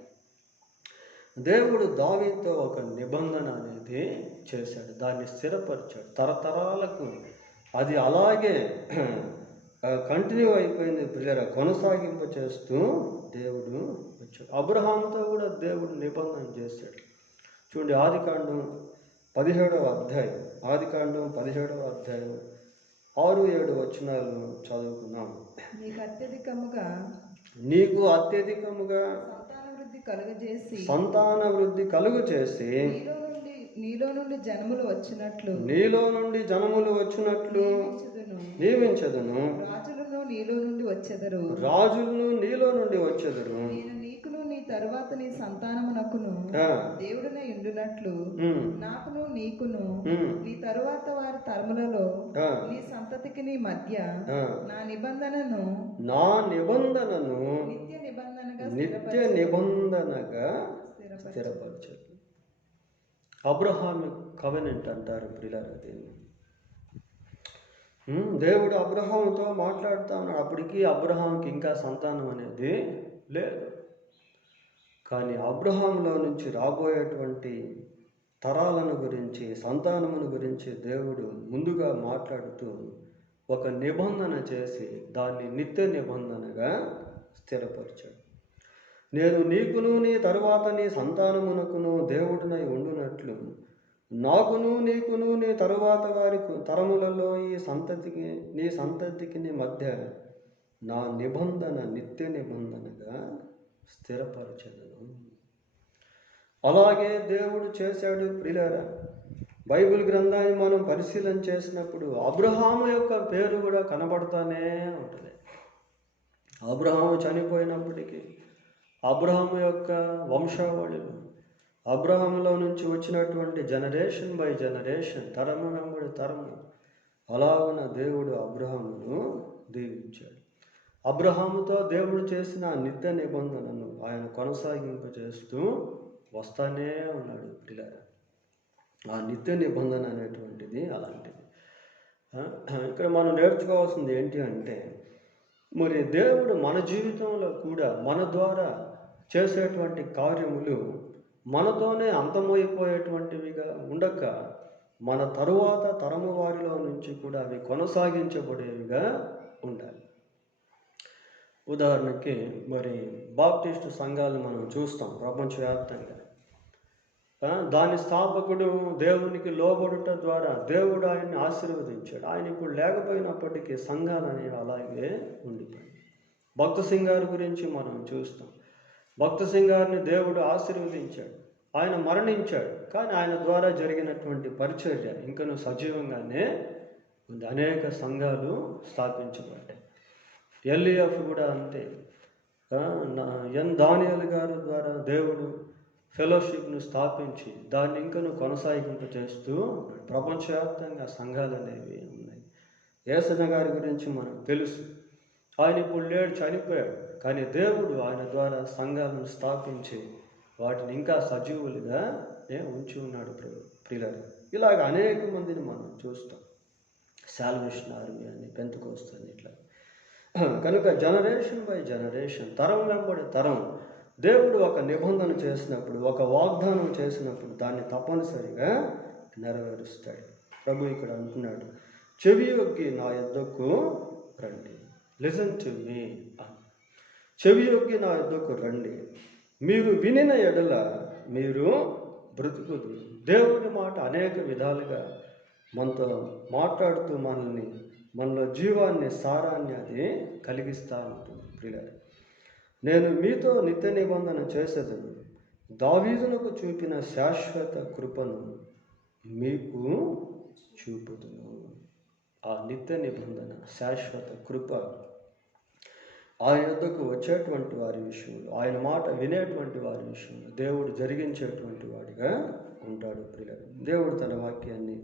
దేవుడు దావీదుతో ఒక నిబంధన అనేది చేశాడు, దాన్ని స్థిరపరిచాడు. తరతరాలకు అది అలాగే కంటిన్యూ అయిపోయింది ప్రియులారా, కొనసాగింపు చేస్తూ దేవుడు వచ్చాడు. అబ్రహాముతో కూడా దేవుడు నిబంధన చేశాడు. చూడండి, ఆదికాండం 17వ అధ్యాయం 6-7 వచనాలు చదువుకున్నాం. నీకు అత్యధికముగా సంతాన వృద్ధి కలుగు చేసి నీలో నుండి జనములు వచ్చినట్లు నియమించదును. రాజులను నీలో నుండి వచ్చెదరు. నేను నీకును నీ తరువాత నీ సంతానమునకును దేవుడినై ఉండునట్లు నాకును నీకును నీ తరువాత వారి తరములలో నీ సంతతికి నీ మధ్య నా నిబంధనను నిత్య నిబంధనగా స్థిరపరచదు. అబ్రహాం కవెనెంట్ అంటారు ప్రియులారా దీన్ని. దేవుడు అబ్రహాముతో మాట్లాడుతూ ఉన్నాడు. అప్పటికి అబ్రహాంకి ఇంకా సంతానం అనేది లేదు. కానీ అబ్రహాంలో నుంచి రాబోయేటువంటి తరాలను గురించి, సంతానమును గురించి దేవుడు ముందుగా మాట్లాడుతూ ఒక నిబంధన చేసి దాన్ని నిత్య నిబంధనగా స్థిరపరిచాడు. నేను నీకును నీ తరువాత నీ సంతానమునకును దేవుడినై ఉండునట్లు నాకును నీకును నీ తరువాత వారి తరములలో నీ సంతతికి మధ్య నా నిబంధన నిత్య నిబంధనగా స్థిరపరచెదను. అలాగే దేవుడు చేశాడు ప్రియులారా. బైబిల్ గ్రంథాన్ని మనం పరిశీలన చేసినప్పుడు అబ్రహాము యొక్క పేరు కూడా కనబడుతూనే ఉంటుంది. అబ్రహాము చనిపోయినప్పటికీ అబ్రహాము యొక్క వంశావళిలో అబ్రహాములో నుంచి వచ్చినటువంటి జనరేషన్ బై జనరేషన్, తరము వెంబడి తరము, అలాగున దేవుడు అబ్రహామును దీవించాడు. అబ్రహాముతో దేవుడు చేసిన నిత్య నిబంధనను ఆయన కొనసాగింపు చేస్తూ వస్తానే ఉన్నాడు పిల్లరా. ఆ నిత్య నిబంధన అనేటువంటిది అలాంటిది. ఇక్కడ మనం నేర్చుకోవాల్సింది ఏంటి అంటే, మరి దేవుడు మన జీవితంలో కూడా మన ద్వారా చేసేటువంటి కార్యములు మనతోనే అంతమైపోయేటువంటివిగా ఉండక మన తరువాత తరము వారిలో నుంచి కూడా అవి కొనసాగించబడేవిగా ఉండాలి. ఉదాహరణకి మరి బాప్టిస్టు సంఘాలు మనం చూస్తాం ప్రపంచవ్యాప్తంగా. దాని స్థాపకుడు దేవునికి లోబడుట ద్వారా దేవుడు ఆయన్ని ఆశీర్వదించాడు. ఆయన ఇప్పుడు లేకపోయినప్పటికీ సంఘాలు అనేవి అలాగే ఉండిపోయాయి. భక్త సింగారు గురించి మనం చూస్తాం. భక్త సింగారిని దేవుడు ఆశీర్వదించాడు. ఆయన మరణించాడు, కానీ ఆయన ద్వారా జరిగినటువంటి పరిచర్య ఇంకను సజీవంగానే ఉంది. అనేక సంఘాలు స్థాపించబడ్డాయి. ఎల్ఈఎఫ్ కూడా అంతే. ఎన్ దానియేలు గారి ద్వారా దేవుడు ఫెలోషిప్ను స్థాపించి దాన్ని ఇంకను కొనసాగింపు చేస్తూ ప్రపంచవ్యాప్తంగా సంఘాలు అనేవి ఉన్నాయి. యేసయ్య గారి గురించి మనకు తెలుసు. ఆయన ఇప్పుడు లేడు, చనిపోయాడు, కానీ దేవుడు ఆయన ద్వారా సంఘాలను స్థాపించి వాటిని ఇంకా సజీవులుగా ఉంచి ఉన్నాడు ప్రియులారా. ఇలాగ అనేక మందిని మనం చూస్తాం. సాల్వేషన్ ఆర్మీ అని, పెంతెకోస్తు అని, ఇట్లా. కనుక జనరేషన్ బై జనరేషన్, తరం వెంబడి తరం దేవుడు ఒక నిబంధన చేసినప్పుడు, ఒక వాగ్దానం చేసినప్పుడు దాన్ని తప్పనిసరిగా నెరవేరుస్తాడు. ప్రభు ఇక్కడ అంటున్నాడు, చెవి యొగ్గి నా యొద్దకు రండి, లిసన్ టు మీ. చెవి యొగ్గి నా యొద్దకు రండి, మీరు వినిన ఎడల మీరు బ్రతుకుదు. దేవుని మాట అనేక విధాలుగా మనతో మాట్లాడుతూ మనలో జీవాన్ని, సారాన్ని అది కలిగిస్తూ ఉంటుంది. ప్రియులారా, నేను మీతో నిత్య నిబంధన చేసేదను, దావీదునకు చూపిన శాశ్వత కృపను మీకు చూపుదును. ఆ నిత్య నిబంధన, శాశ్వత కృప ఆయన యొద్దకు వచ్చేటువంటి వారి విషయంలో, ఆయన మాట వినేటువంటి వారి విషయంలో దేవుడు జరిగించేటువంటి వాడిగా ఉంటాడు. ప్రియులారా, దేవుడు తన వాక్యాన్ని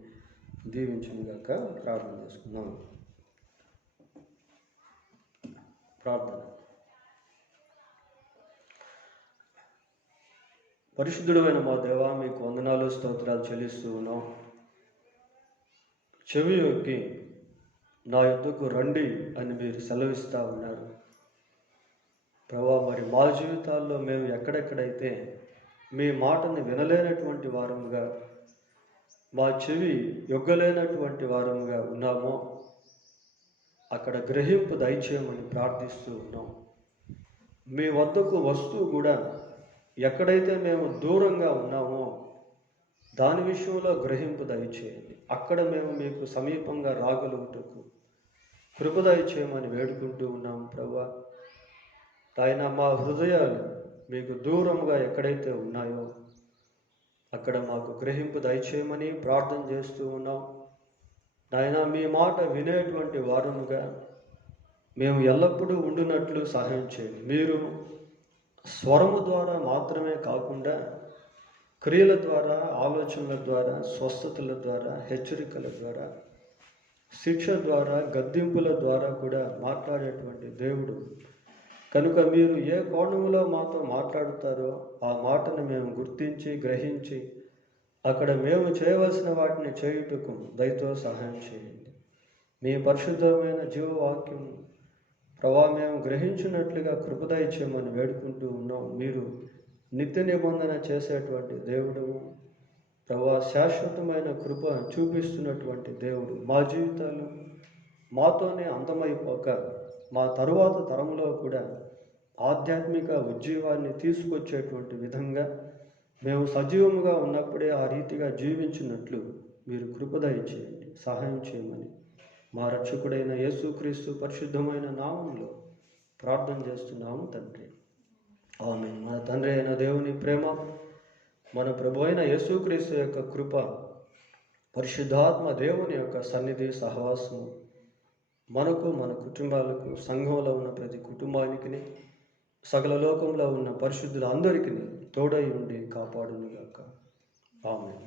దీవించుగాక. ప్రార్థన చేసుకున్నాం. ప్రార్థన. పరిశుద్ధుడైన మా దేవా, మీకు వందనాలు, స్తోత్రాలు చెల్లిస్తూ ఉన్నాం. చెవి యొగ్గి నా యొద్దకు రండి అని మీరు సెలవిస్తూ ఉన్నారు. ప్రభా, మరి మా జీవితాల్లో మేము ఎక్కడెక్కడైతే మీ మాటని వినలేనటువంటి వారముగా, మా చెవి యొగ్గలేనటువంటి వారముగా ఉన్నామో అక్కడ గ్రహింపు దయచేయమని ప్రార్థిస్తూ ఉన్నాం. మీ వద్దకు వస్తూ కూడా ఎక్కడైతే మేము దూరంగా ఉన్నామో దాని విషయంలో గ్రహింపు దయచేయండి. అక్కడ మేము మీకు సమీపంగా రాగలుగుటకు కృప దయచేయమని వేడుకుంటూ ఉన్నాం. ప్రభువా, ఆయన మా హృదయాలు మీకు దూరంగా ఎక్కడైతే ఉన్నాయో అక్కడ మాకు గ్రహింపు దయచేయమని ప్రార్థన చేస్తూ ఉన్నాం. నాయన, మీ మాట వినేటువంటి వారముగా మేము ఎల్లప్పుడూ ఉండునట్లు సహాయం చేయండి. మీరు స్వరము ద్వారా మాత్రమే కాకుండా క్రియల ద్వారా, ఆలోచనల ద్వారా, స్వస్థతల ద్వారా, హెచ్చరికల ద్వారా, శిక్ష ద్వారా, గద్దింపుల ద్వారా కూడా మాట్లాడేటువంటి దేవుడు కనుక మీరు ఏ కోణంలో మాతో మాట్లాడుతారో ఆ మాటను మేము గుర్తించి, గ్రహించి అక్కడ మేము చేయవలసిన వాటిని చేయుటకు దయతో సహాయం చేయండి. మీ పరిశుద్ధమైన జీవవాక్యం ప్రభా మేము గ్రహించినట్లుగా కృప దయచేయమని వేడుకుంటూ ఉన్నాం. మీరు నిత్య నిబంధన చేసేటువంటి దేవుడు ప్రభా, శాశ్వతమైన కృప చూపిస్తున్నటువంటి దేవుడు. మా జీవితాలు మాతోనే అంతమైపోక మా తరువాత తరంలో కూడా ఆధ్యాత్మిక ఉజ్జీవాన్ని తీసుకొచ్చేటువంటి విధంగా మేము సజీవముగా ఉన్నప్పుడే ఆ రీతిగా జీవించినట్లు మీరు కృప దయచేయండి, సహాయం చేయమని మా రక్షకుడైన యేసుక్రీస్తు పరిశుద్ధమైన నామంలో ప్రార్థన చేస్తున్నాము తండ్రి. ఆమేన్. మన తండ్రి అయిన దేవుని ప్రేమ, మన ప్రభు అయిన యేసుక్రీస్తు యొక్క కృప, పరిశుద్ధాత్మ దేవుని యొక్క సన్నిధి, సహవాసము మనకు, మన కుటుంబాలకు, సంఘంలో ఉన్న ప్రతి కుటుంబానికి, సకల లోకంలో ఉన్న పరిశుద్ధులందరికీ తోడై ఉండి కాపాడునుగాక. ఆమేన్.